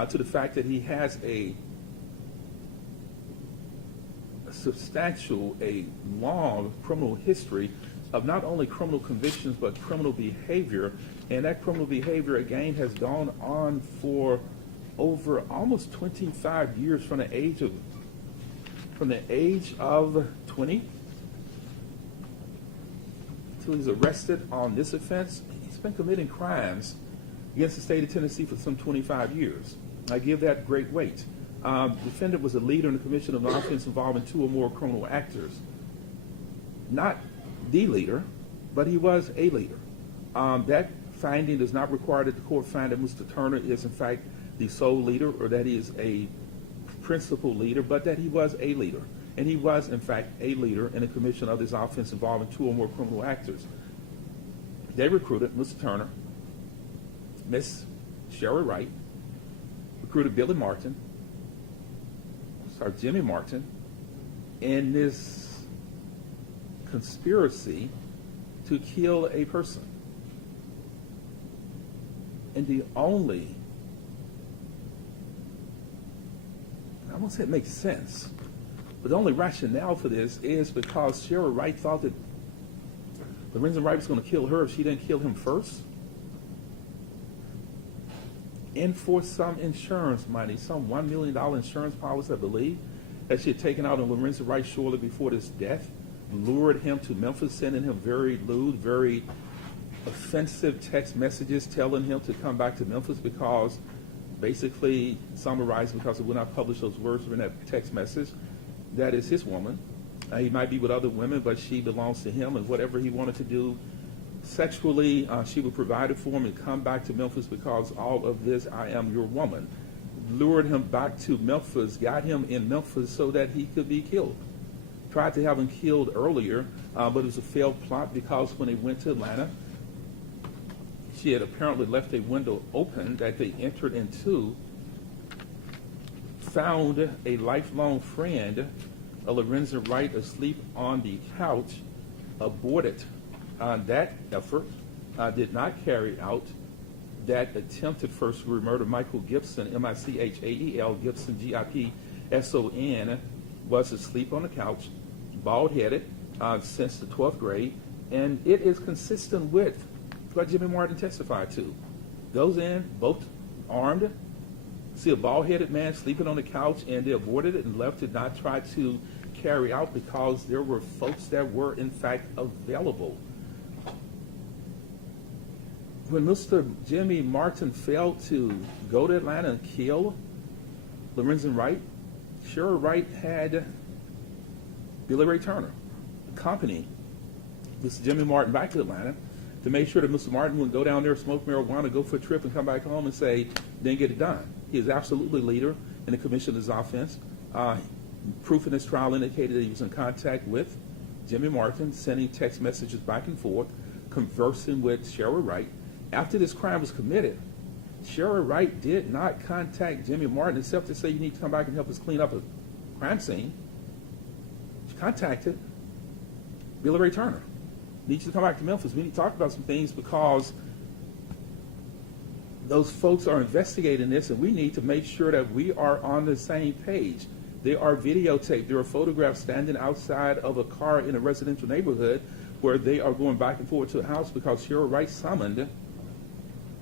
to the fact that he has a substantial, a long criminal history of not only criminal convictions but criminal behavior, and that criminal behavior again has gone on for over almost 25 years from the age of 20 until he's arrested on this offense. He's been committing crimes against the state of Tennessee for some 25 years. I give that great weight. The defendant was a leader in the commission of an offense involving two or more criminal actors. Not the leader, but he was a leader. That finding does not require that the court find that Mr. Turner is in fact the sole leader or that he is a principal leader, but that he was a leader. And he was in fact a leader in the commission of this offense involving two or more criminal actors. They recruited Mr. Turner, Miss Sherra Wright, recruited Jimmy Martin, in this conspiracy to kill a person. And the only, I won't say it makes sense, but the only rationale for this is because Sherra Wright thought that Lorenzen Wright was going to kill her if she didn't kill him first. And for some insurance money, some $1 million insurance policy, I believe, that she had taken out on Lorenzen Wright shortly before his death, lured him to Memphis, sending him very lewd, very offensive text messages telling him to come back to Memphis because, basically, summarized because it would not publish those words in that text message, that is his woman. He might be with other women, but she belongs to him, and whatever he wanted to do sexually, she would provide it for him and come back to Memphis because all of this, I am your woman. Lured him back to Memphis, got him in Memphis so that he could be killed. Tried to have him killed earlier, but it was a failed plot because when they went to Atlanta, she had apparently left a window open that they entered into, found a lifelong friend, Lorenzen Wright, asleep on the couch, aborted that effort, did not carry out that attempted first-degree murder. Michael Gibson, Michael Gibson, Gipson, was asleep on the couch, bald-headed, since the 12th grade, and it is consistent with what Jimmy Martin testified to. Goes in, both armed, see a bald-headed man sleeping on the couch, and they aborted it and left it, not try to carry out because there were folks that were, in fact, available. When Mr. Jimmy Martin failed to go to Atlanta and kill Lorenzen Wright, Sherra Wright had Billy Ray Turner accompany Mr. Jimmy Martin back to Atlanta to make sure that Mr. Martin would go down there, smoke marijuana, go for a trip, and come back home and say, didn't get it done. He is absolutely leader in the commission of this offense. Proof in this trial indicated that he was in contact with Jimmy Martin, sending text messages back and forth, conversing with Sherra Wright. After this crime was committed, Sherra Wright did not contact Jimmy Martin except to say, you need to come back and help us clean up a crime scene. She contacted Billy Ray Turner. Need you to come back to Memphis. We need to talk about some things because those folks are investigating this, and we need to make sure that we are on the same page. They are videotaped. There are photographs standing outside of a car in a residential neighborhood where they are going back and forth to the house because Sherra Wright summoned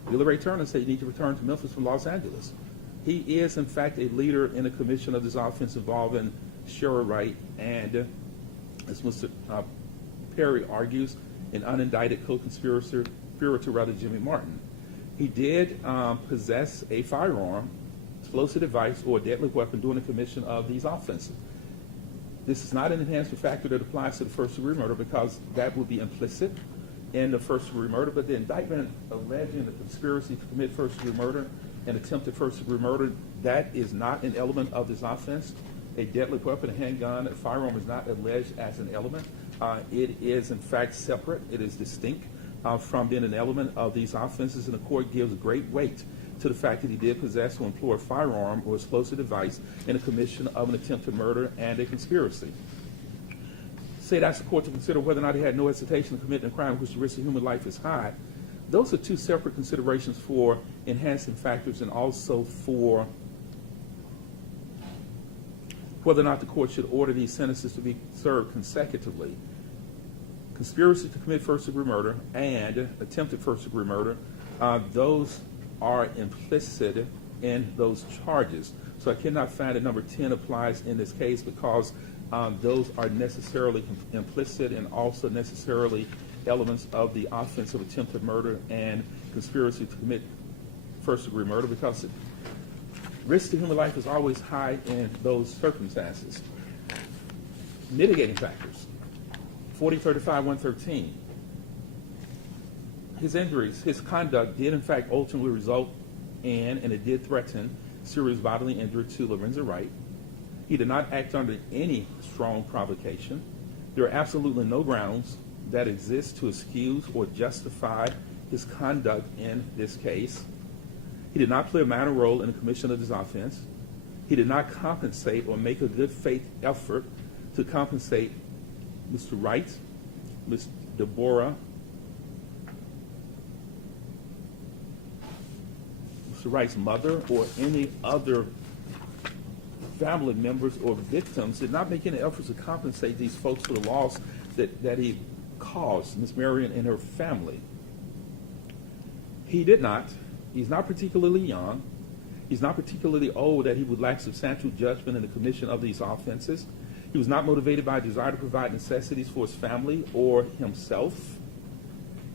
Billy Ray Turner and said, you need to return to Memphis from Los Angeles. He is, in fact, a leader in the commission of this offense involving Sherra Wright and, as Mr. Perry argues, an unindicted co-conspirator, Jimmy Martin. He did possess a firearm, explosive device, or a deadly weapon during the commission of these offenses. This is not an enhancement factor that applies to the first-degree murder because that would be implicit in the first-degree murder, but the indictment alleging the conspiracy to commit first-degree murder and attempted first-degree murder, that is not an element of this offense. A deadly weapon, a handgun, a firearm is not alleged as an element. It is, in fact, separate. It is distinct from being an element of these offenses, and the court gives great weight to the fact that he did possess or employ a firearm or explosive device in the commission of an attempted murder and a conspiracy. State asks the court to consider whether or not he had no hesitation to commit a crime in which the risk of human life is high. Those are two separate considerations for enhancing factors and also for whether or not the court should order these sentences to be served consecutively. Conspiracy to commit first-degree murder and attempted first-degree murder, those are implicit in those charges. So I cannot find that number 10 applies in this case because those are necessarily implicit and also necessarily elements of the offense of attempted murder and conspiracy to commit first-degree murder because risk to human life is always high in those circumstances. Mitigating factors, 40-35-113. His injuries, his conduct did in fact ultimately result in, and it did threaten, serious bodily injury to Lorenzen Wright. He did not act under any strong provocation. There are absolutely no grounds that exist to excuse or justify his conduct in this case. He did not play a minor role in the commission of this offense. He did not compensate or make a good faith effort to compensate Mr. Wright, Ms. Deborah, Mr. Wright's mother, or any other family members or victims. Did not make any efforts to compensate these folks for the loss that he caused Ms. Marion and her family. He did not. He's not particularly young. He's not particularly old that he would lack substantial judgment in the commission of these offenses. He was not motivated by a desire to provide necessities for his family or himself.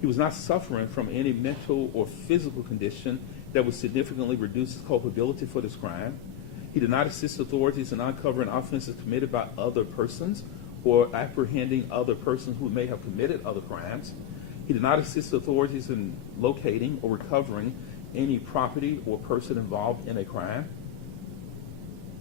He was not suffering from any mental or physical condition that would significantly reduce his culpability for this crime. He did not assist authorities in uncovering offenses committed by other persons or apprehending other persons who may have committed other crimes. He did not assist authorities in locating or recovering any property or person involved in a crime.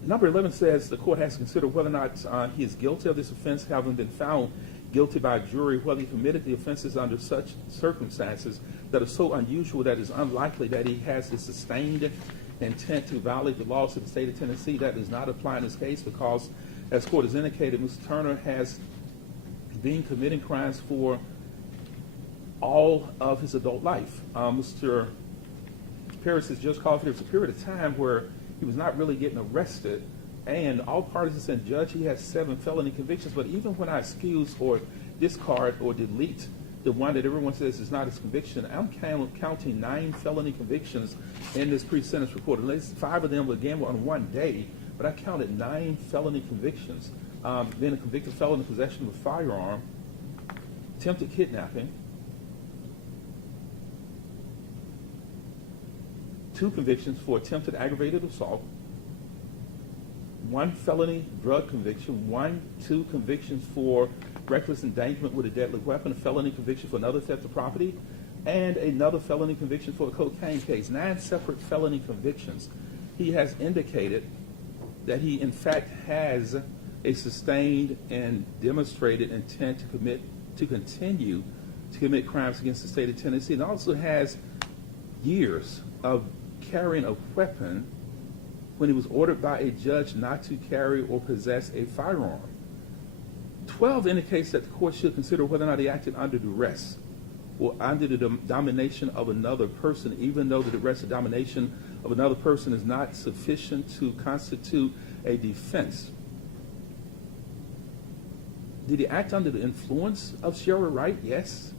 Number 11 says the court has to consider whether or not he is guilty of this offense, having been found guilty by a jury, whether he committed the offenses under such circumstances that are so unusual that it's unlikely that he has the sustained intent to violate the laws of the state of Tennessee. That does not apply in this case because, as court has indicated, Mr. Turner has been committing crimes for all of his adult life. Mr. Paris has just called for there's a period of time where he was not really getting arrested, and all parties and judge, he has 7 felony convictions. But even when I excuse or discard or delete the one that everyone says is not his conviction, I'm counting 9 felony convictions in this pre-sentence report. At least 5 of them again were on one day, but I counted 9 felony convictions. Being a convicted felon in possession of a firearm, attempted kidnapping, 2 convictions for attempted aggravated assault, 1 felony drug conviction, 2 convictions for reckless endangerment with a deadly weapon, a felony conviction for another theft of property, and another felony conviction for a cocaine case. 9 separate felony convictions. He has indicated that he in fact has a sustained and demonstrated intent to continue to commit crimes against the state of Tennessee, and also has years of carrying a weapon when he was ordered by a judge not to carry or possess a firearm. 12 indicates that the court should consider whether or not he acted under duress. or under the domination of another person, even though the arrest or domination of another person is not sufficient to constitute a defense. Did he act under the influence of Sherra Wright? Yes.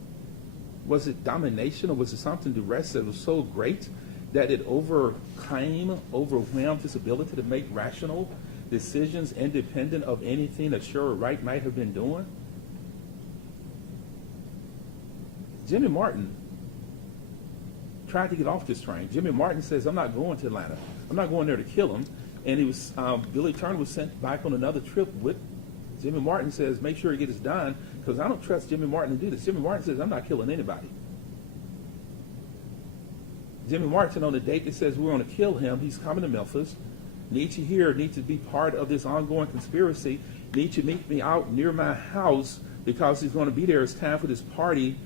Was it domination, or was it something, the arrest that was so great that it overwhelmed his ability to make rational decisions independent of anything that Sherra Wright might have been doing? Jimmy Martin tried to get off this train. Jimmy Martin says, I'm not going to Atlanta. I'm not going there to kill him. And he was Billy Turner was sent back on another trip with Jimmy Martin. Says, make sure he gets this done, because I don't trust Jimmy Martin to do this. Jimmy Martin says, I'm not killing anybody. Jimmy Martin, on the date that says we're going to kill him, he's coming to Memphis. Need to hear, need to be part of this ongoing conspiracy. Need to meet me out near my house, because he's going to be there. It's time for this party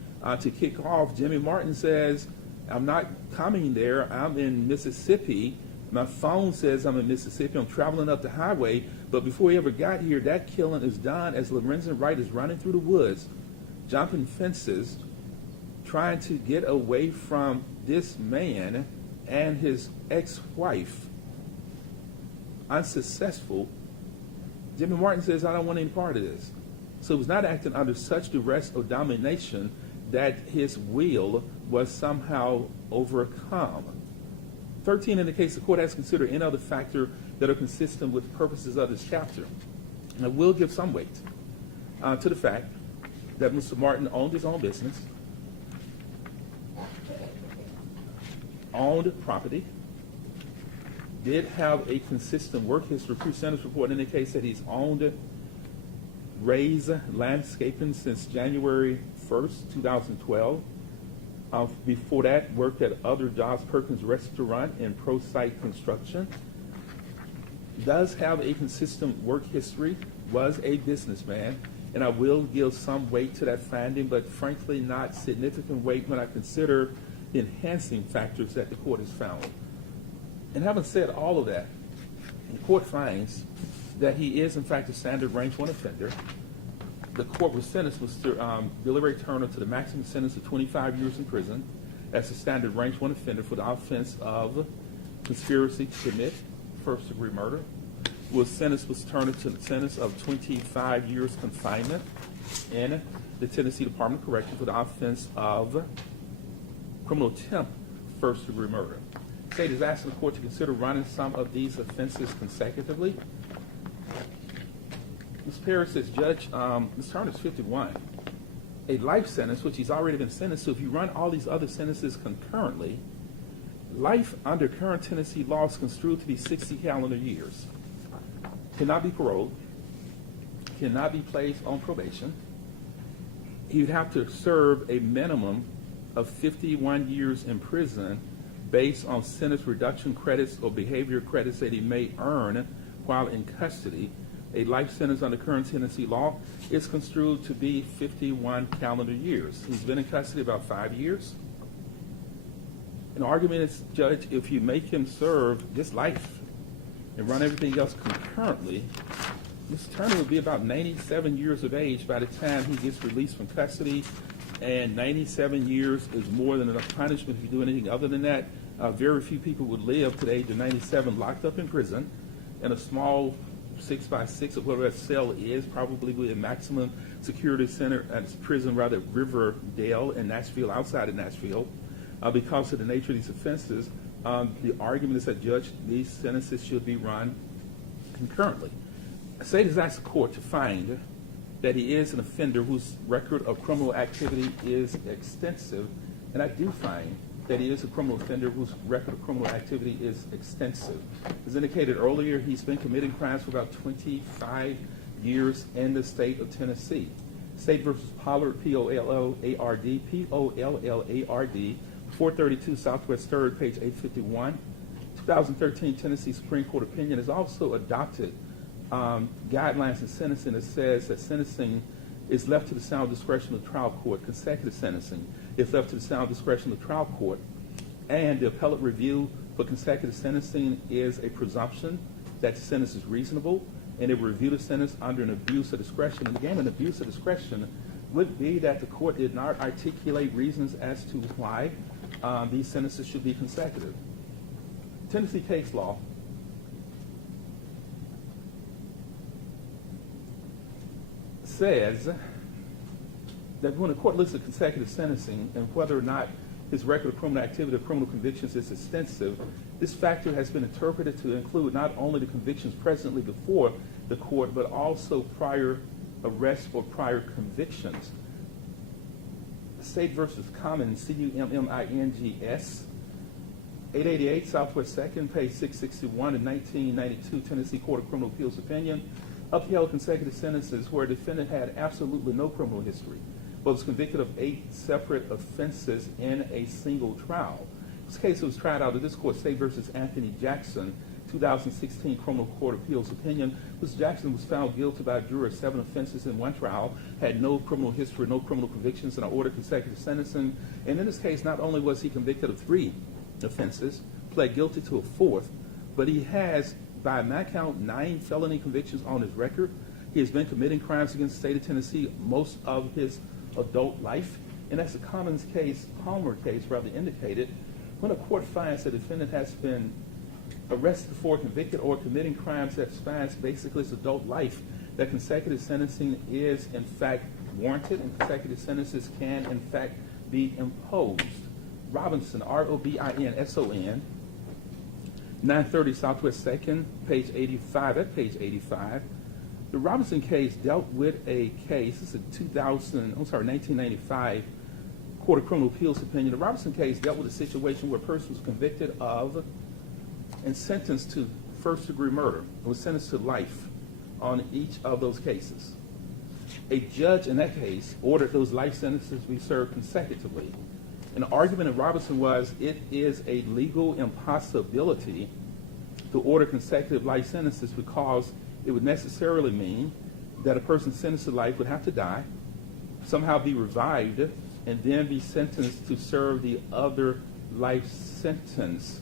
to kick off. Jimmy Martin says, I'm not coming there. I'm in Mississippi. My phone says I'm in Mississippi. I'm traveling up the highway. But before he ever got here, that killing is done as Lorenzen Wright is running through the woods, jumping fences, trying to get away from this man and his ex-wife. Unsuccessful. Jimmy Martin says, I don't want any part of this. So he was not acting under such duress or domination that his will was somehow overcome. 13 indicates the court has considered any other factor that are consistent with the purposes of this chapter. And I will give some weight to the fact that Mr. Martin owned his own business, owned property, did have a consistent work history. Pre-sentence report indicates that he's owned Ray's Landscaping since January 1st, 2012. Before that, worked at other jobs, Perkins Restaurant and Pro Site Construction. Does have a consistent work history, was a businessman, and I will give some weight to that finding, but frankly not significant weight when I consider the enhancing factors that the court has found. And having said all of that, the court finds that he is in fact a standard range 1 offender. The court was sentenced Billy Ray Turner to the maximum sentence of 25 years in prison as a standard range 1 offender for the offense of conspiracy to commit first-degree murder. Was Turner to the sentence of 25 years confinement in the Tennessee Department of Correction for the offense of criminal attempt first-degree murder. The state is asking the court to consider running some of these offenses consecutively. Ms. Perry says, Judge, Ms. Turner's 51. A life sentence, which he's already been sentenced to, if you run all these other sentences concurrently, life under current Tennessee law is construed to be 60 calendar years. Cannot be paroled, cannot be placed on probation. He would have to serve a minimum of 51 years in prison based on sentence reduction credits or behavior credits that he may earn while in custody. A life sentence under current Tennessee law is construed to be 51 calendar years. He's been in custody about 5 years. An argument is, Judge, if you make him serve this life and run everything else concurrently, Mr. Turner would be about 97 years of age by the time he gets released from custody, and 97 years is more than enough punishment if you do anything other than that. Very few people would live to the age of 97 locked up in prison in a small 6x6 or whatever that cell is, probably with a maximum security center at prison, rather Riverdale in Nashville, outside of Nashville. Because of the nature of these offenses, the argument is that, Judge, these sentences should be run concurrently. The state has asked the court to find that he is an offender whose record of criminal activity is extensive, and I do find that he is a criminal offender whose record of criminal activity is extensive. As indicated earlier, he's been committing crimes for about 25 years in the state of Tennessee. State versus Pollard, P-O-L-L-A-R-D, P-O-L-L-A-R-D, 432 Southwest 3rd, page 851. 2013 Tennessee Supreme Court opinion has also adopted guidelines in sentencing that says that sentencing is left to the sound discretion of the trial court. Consecutive sentencing is left to the sound discretion of the trial court. And the appellate review for consecutive sentencing is a presumption that the sentence is reasonable, and it will review the sentence under an abuse of discretion. And again, an abuse of discretion would be that the court did not articulate reasons as to why these sentences should be consecutive. Tennessee case law says that when a court looks at consecutive sentencing and whether or not his record of criminal activity or criminal convictions is extensive, this factor has been interpreted to include not only the convictions presently before the court, but also prior arrests or prior convictions. State versus Common, C-U-M-M-I-N-G-S, 888 Southwest 2nd, page 661, in 1992 Tennessee Court of Criminal Appeals opinion, upheld consecutive sentences where a defendant had absolutely no criminal history, but was convicted of 8 separate offenses in a single trial. This case was tried out of this court, State versus Anthony Jackson, 2016 Criminal Court Appeals opinion. Mr. Jackson was found guilty by a jury of 7 offenses in one trial, had no criminal history, no criminal convictions, and ordered consecutive sentencing. And in this case, not only was he convicted of 3 offenses, pled guilty to a 4th, but he has, by my count, 9 felony convictions on his record. He has been committing crimes against the state of Tennessee most of his adult life. And as the Commons case, Palmer case rather indicated, when a court finds that a defendant has been arrested for, convicted, or committing crimes that spans basically his adult life, that consecutive sentencing is in fact warranted and consecutive sentences can in fact be imposed. Robinson, R-O-B-I-N-S-O-N, 930 Southwest 2nd, page 85, at page 85. The Robinson case dealt with a case, this is a 1995 Court of Criminal Appeals opinion. The Robinson case dealt with a situation where a person was convicted of and sentenced to first-degree murder and was sentenced to life on each of those cases. A judge in that case ordered those life sentences be served consecutively. And the argument in Robinson was it is a legal impossibility to order consecutive life sentences because it would necessarily mean that a person sentenced to life would have to die, somehow be revived, and then be sentenced to serve the other life sentence.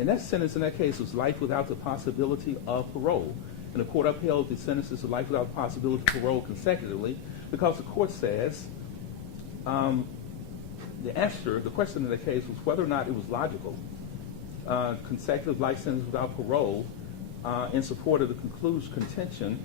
And that sentence in that case was life without the possibility of parole. And the court upheld the sentences to life without the possibility of parole consecutively because the court says the question in the case was whether or not it was logical, consecutive life sentence without parole, in support of the contention.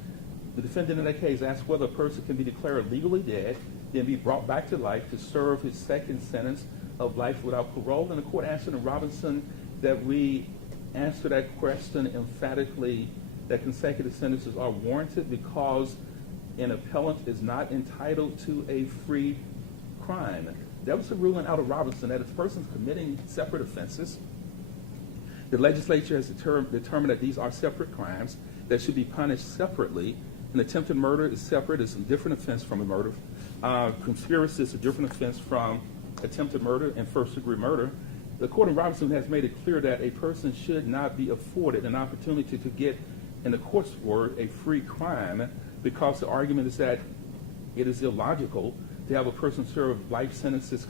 The defendant in that case asked whether a person can be declared legally dead, then be brought back to life to serve his second sentence of life without parole. And the court answered in Robinson that we answer that question emphatically, that consecutive sentences are warranted because an appellant is not entitled to a free crime. That was the ruling out of Robinson, that if a person is committing separate offenses, the legislature has determined that these are separate crimes that should be punished separately. An attempted murder is separate, it's a different offense from a murder. Conspiracy is a different offense from attempted murder and first-degree murder. The court in Robinson has made it clear that a person should not be afforded an opportunity to get, in the court's word, a free crime because the argument is that it is illogical to have a person serve life sentences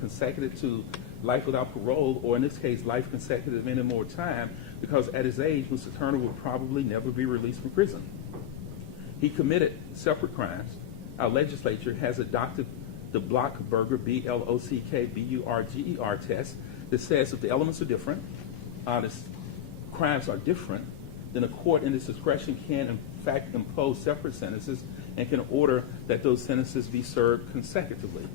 consecutive to life without parole, or in this case, life consecutive any more time, because at his age, Mr. Turner would probably never be released from prison. He committed separate crimes. Our legislature has adopted the Blockberger, B-L-O-C-K-B-U-R-G-E-R test that says if the elements are different, the crimes are different, then a court in its discretion can in fact impose separate sentences and can order that those sentences be served consecutively.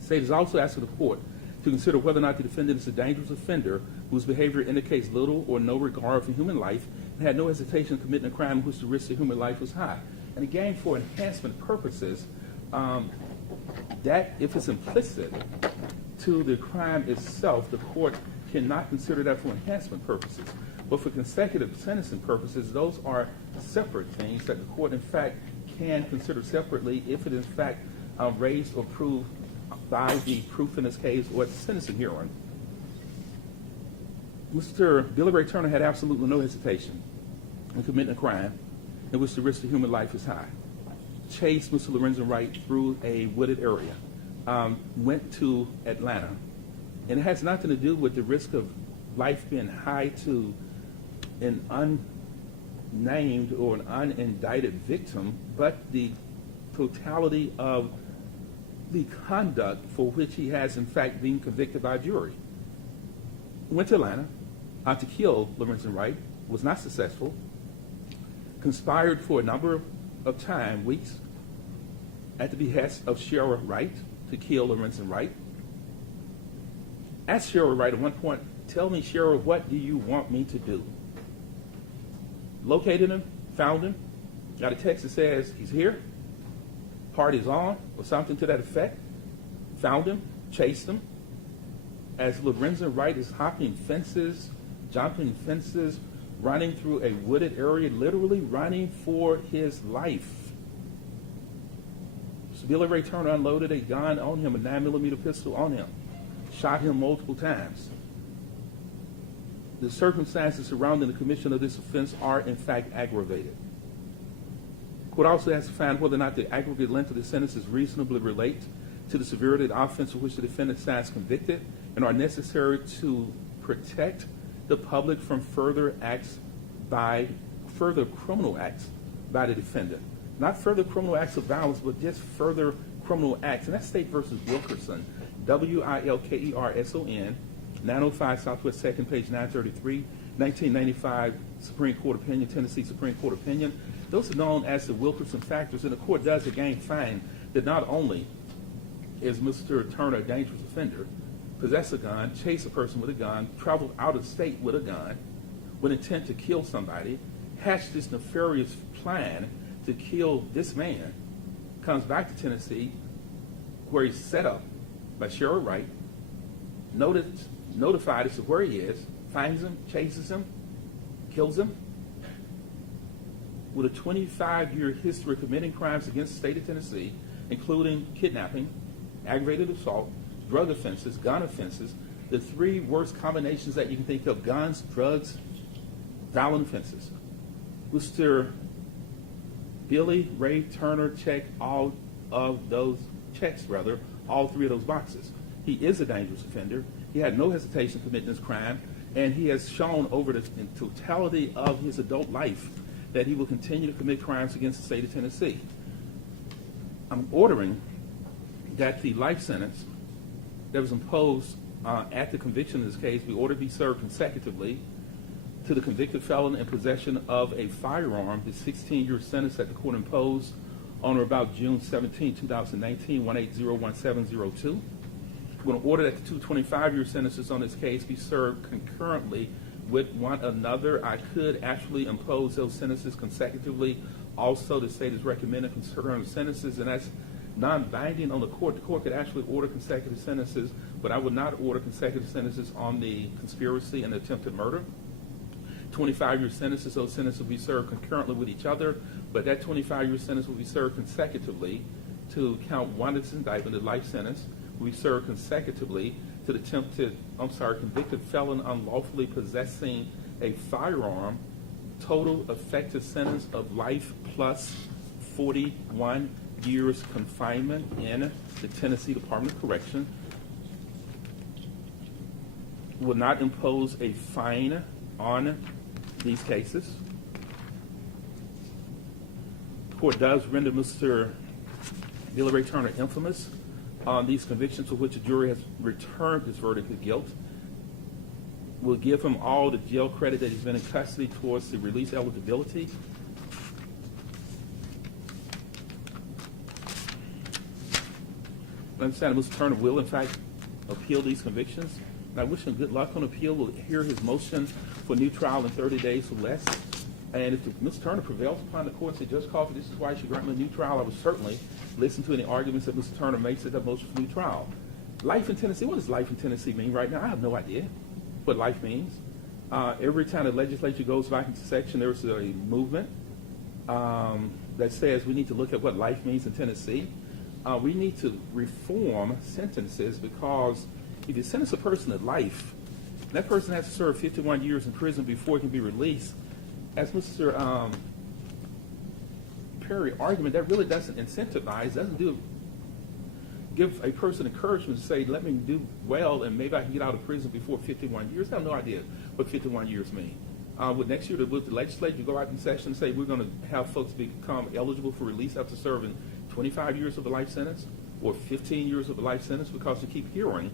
The state has also asked the court to consider whether or not the defendant is a dangerous offender whose behavior indicates little or no regard for human life and had no hesitation in committing a crime in which the risk of human life was high. And again, for enhancement purposes, that if it's implicit to the crime itself, the court cannot consider that for enhancement purposes. But for consecutive sentencing purposes, those are separate things that the court, in fact, can consider separately if it, in fact, raised or proved by the proof in this case or at the sentencing hearing. Mr. Billy Ray Turner had absolutely no hesitation in committing a crime in which the risk of human life is high. Chased Mr. Lorenzen Wright through a wooded area, went to Atlanta, and it has nothing to do with the risk of life being high to an unnamed or an unindicted victim, but the totality of the conduct for which he has in fact been convicted by a jury. Went to Atlanta to kill Lorenzen Wright, was not successful, conspired for a number of time, weeks, at the behest of Sherra Wright to kill Lorenzen Wright. Asked Sherra Wright at one point, tell me, Sherra, what do you want me to do? Located him, found him, got a text that says he's here, party's on, or something to that effect. Found him, chased him. As Lorenzen Wright is hopping fences, jumping fences, running through a wooded area, literally running for his life. So Billy Ray Turner unloaded a gun on him, a 9mm pistol on him, shot him multiple times. The circumstances surrounding the commission of this offense are in fact aggravated. The court also has to find whether or not the aggregate length of the sentences reasonably relate to the severity of the offense for which the defendant stands convicted and are necessary to protect the public from further criminal acts by the defendant. Not further criminal acts of violence, but just further criminal acts. And that's State versus Wilkerson, Wilkerson, 905 Southwest 2nd, page 933, 1995 Supreme Court opinion, Tennessee Supreme Court opinion. Those are known as the Wilkerson factors, and the court does again find that not only is Mr. Turner a dangerous offender, possess a gun, chase a person with a gun, travel out of state with a gun, with intent to kill somebody, hatch this nefarious plan to kill this man, comes back to Tennessee, where he's set up by Sherra Wright, notified as to where he is, finds him, chases him, kills him, with a 25-year history of committing crimes against the state of Tennessee, including kidnapping, aggravated assault, drug offenses, gun offenses, the three worst combinations that you can think of: guns, drugs, violent offenses. Mr. Billy Ray Turner checked all three of those boxes. He is a dangerous offender. He had no hesitation committing this crime, and he has shown over the totality of his adult life that he will continue to commit crimes against the state of Tennessee. I'm ordering that the life sentence that was imposed at the conviction in this case be ordered to be served consecutively to the convicted felon in possession of a firearm, the 16-year sentence that the court imposed on or about June 17, 2019, 1801702. We're going to order that the two 25-year sentences on this case be served concurrently with one another. I could actually impose those sentences consecutively. Also, the state is recommending concurrent sentences, and that's non-binding on the court. The court could actually order consecutive sentences, but I would not order consecutive sentences on the conspiracy and attempted murder. 25-year sentences, those sentences will be served concurrently with each other, but that 25-year sentence will be served consecutively to count one of this indictment, the life sentence, will be served consecutively to the convicted felon unlawfully possessing a firearm. Total effective sentence of life plus 41 years confinement in the Tennessee Department of Correction. Will not impose a fine on these cases. The court does render Mr. Billy Ray Turner infamous on these convictions for which a jury has returned his verdict of guilt. Will give him all the jail credit that he's been in custody towards the release eligibility. I understand that Mr. Turner will, in fact, appeal these convictions. And I wish him good luck on appeal. We'll hear his motion for new trial in 30 days or less. And if Mr. Turner prevails upon the court and says, Judge Coffey, this is why you should grant me a new trial, I would certainly listen to any arguments that Mr. Turner makes at that motion for new trial. Life in Tennessee, what does life in Tennessee mean right now? I have no idea what life means. Every time the legislature goes back into section, there's a movement that says we need to look at what life means in Tennessee. We need to reform sentences, because if you sentence a person to life, that person has to serve 51 years in prison before he can be released. As Mr. Perry argument, that really doesn't incentivize, give a person encouragement to say, let me do well and maybe I can get out of prison before 51 years. I have no idea what 51 years mean. With next year, with the legislature, go out in session and say we're going to have folks become eligible for release after serving 25 years of a life sentence or 15 years of a life sentence, because you keep hearing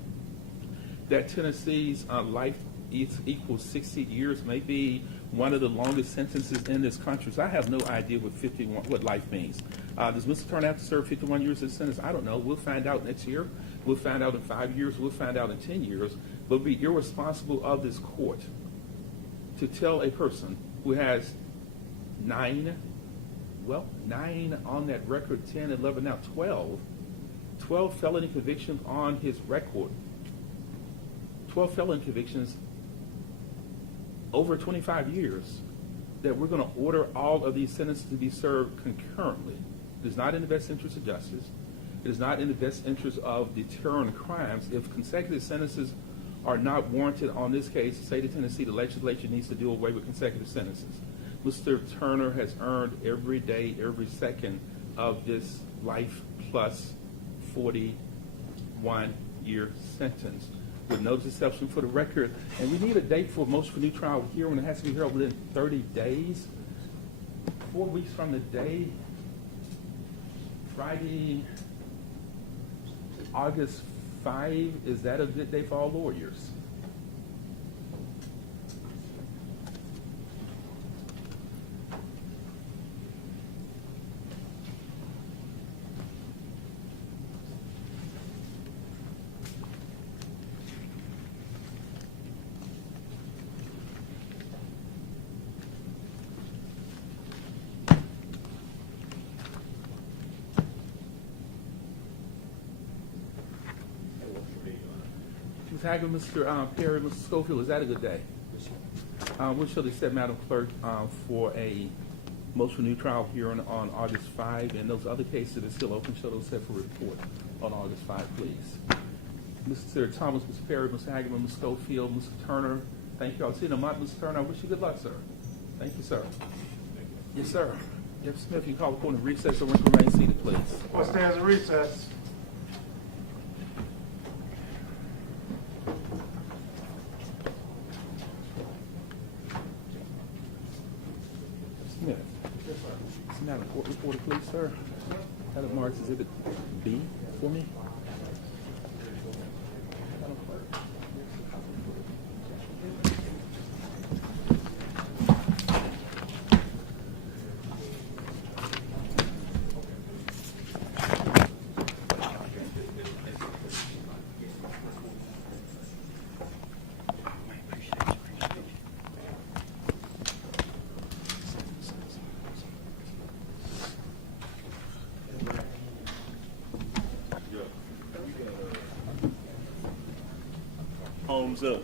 that Tennessee's life equals 60 years, may be one of the longest sentences in this country. So I have no idea what life means. Does Mr. Turner have to serve 51 years of sentence? I don't know. We'll find out next year. We'll find out in 5 years. We'll find out in 10 years. But it would be irresponsible of this court to tell a person who has 9 on that record, 10, 11, now 12 felony convictions on his record, 12 felony convictions over 25 years, that we're going to order all of these sentences to be served concurrently. It is not in the best interest of justice. It is not in the best interest of deterring crimes. If consecutive sentences are not warranted on this case, the state of Tennessee, the legislature needs to do away with consecutive sentences. Mr. Turner has earned every day, every second of this life plus 41-year sentence with no deception for the record. And we need a date for motion for new trial hearing. It has to be held within 30 days. 4 weeks from the day, Friday, August 5, is that a good day for all lawyers? Ms. Haggard, Mr. Perry, Mr. Schofield, is that a good day? We shall accept, Madam Clerk, for a motion for new trial hearing on August 5, and those other cases that are still open, shall those set for report on August 5, please. Mr. Thomas, Mr. Perry, Mr. Haggard, Mr. Schofield, Mr. Turner, thank you all. See you in a month, Mr. Turner. I wish you good luck, sir. Thank you, sir. Yes, sir. Jeff Smith, you call the court in recess, or remain seated, please. Court stands in recess. Smith. Yes, sir. Madam Court reporter, please, sir. Madam Marks, exhibit B for me. Madam Clerk. Homes up.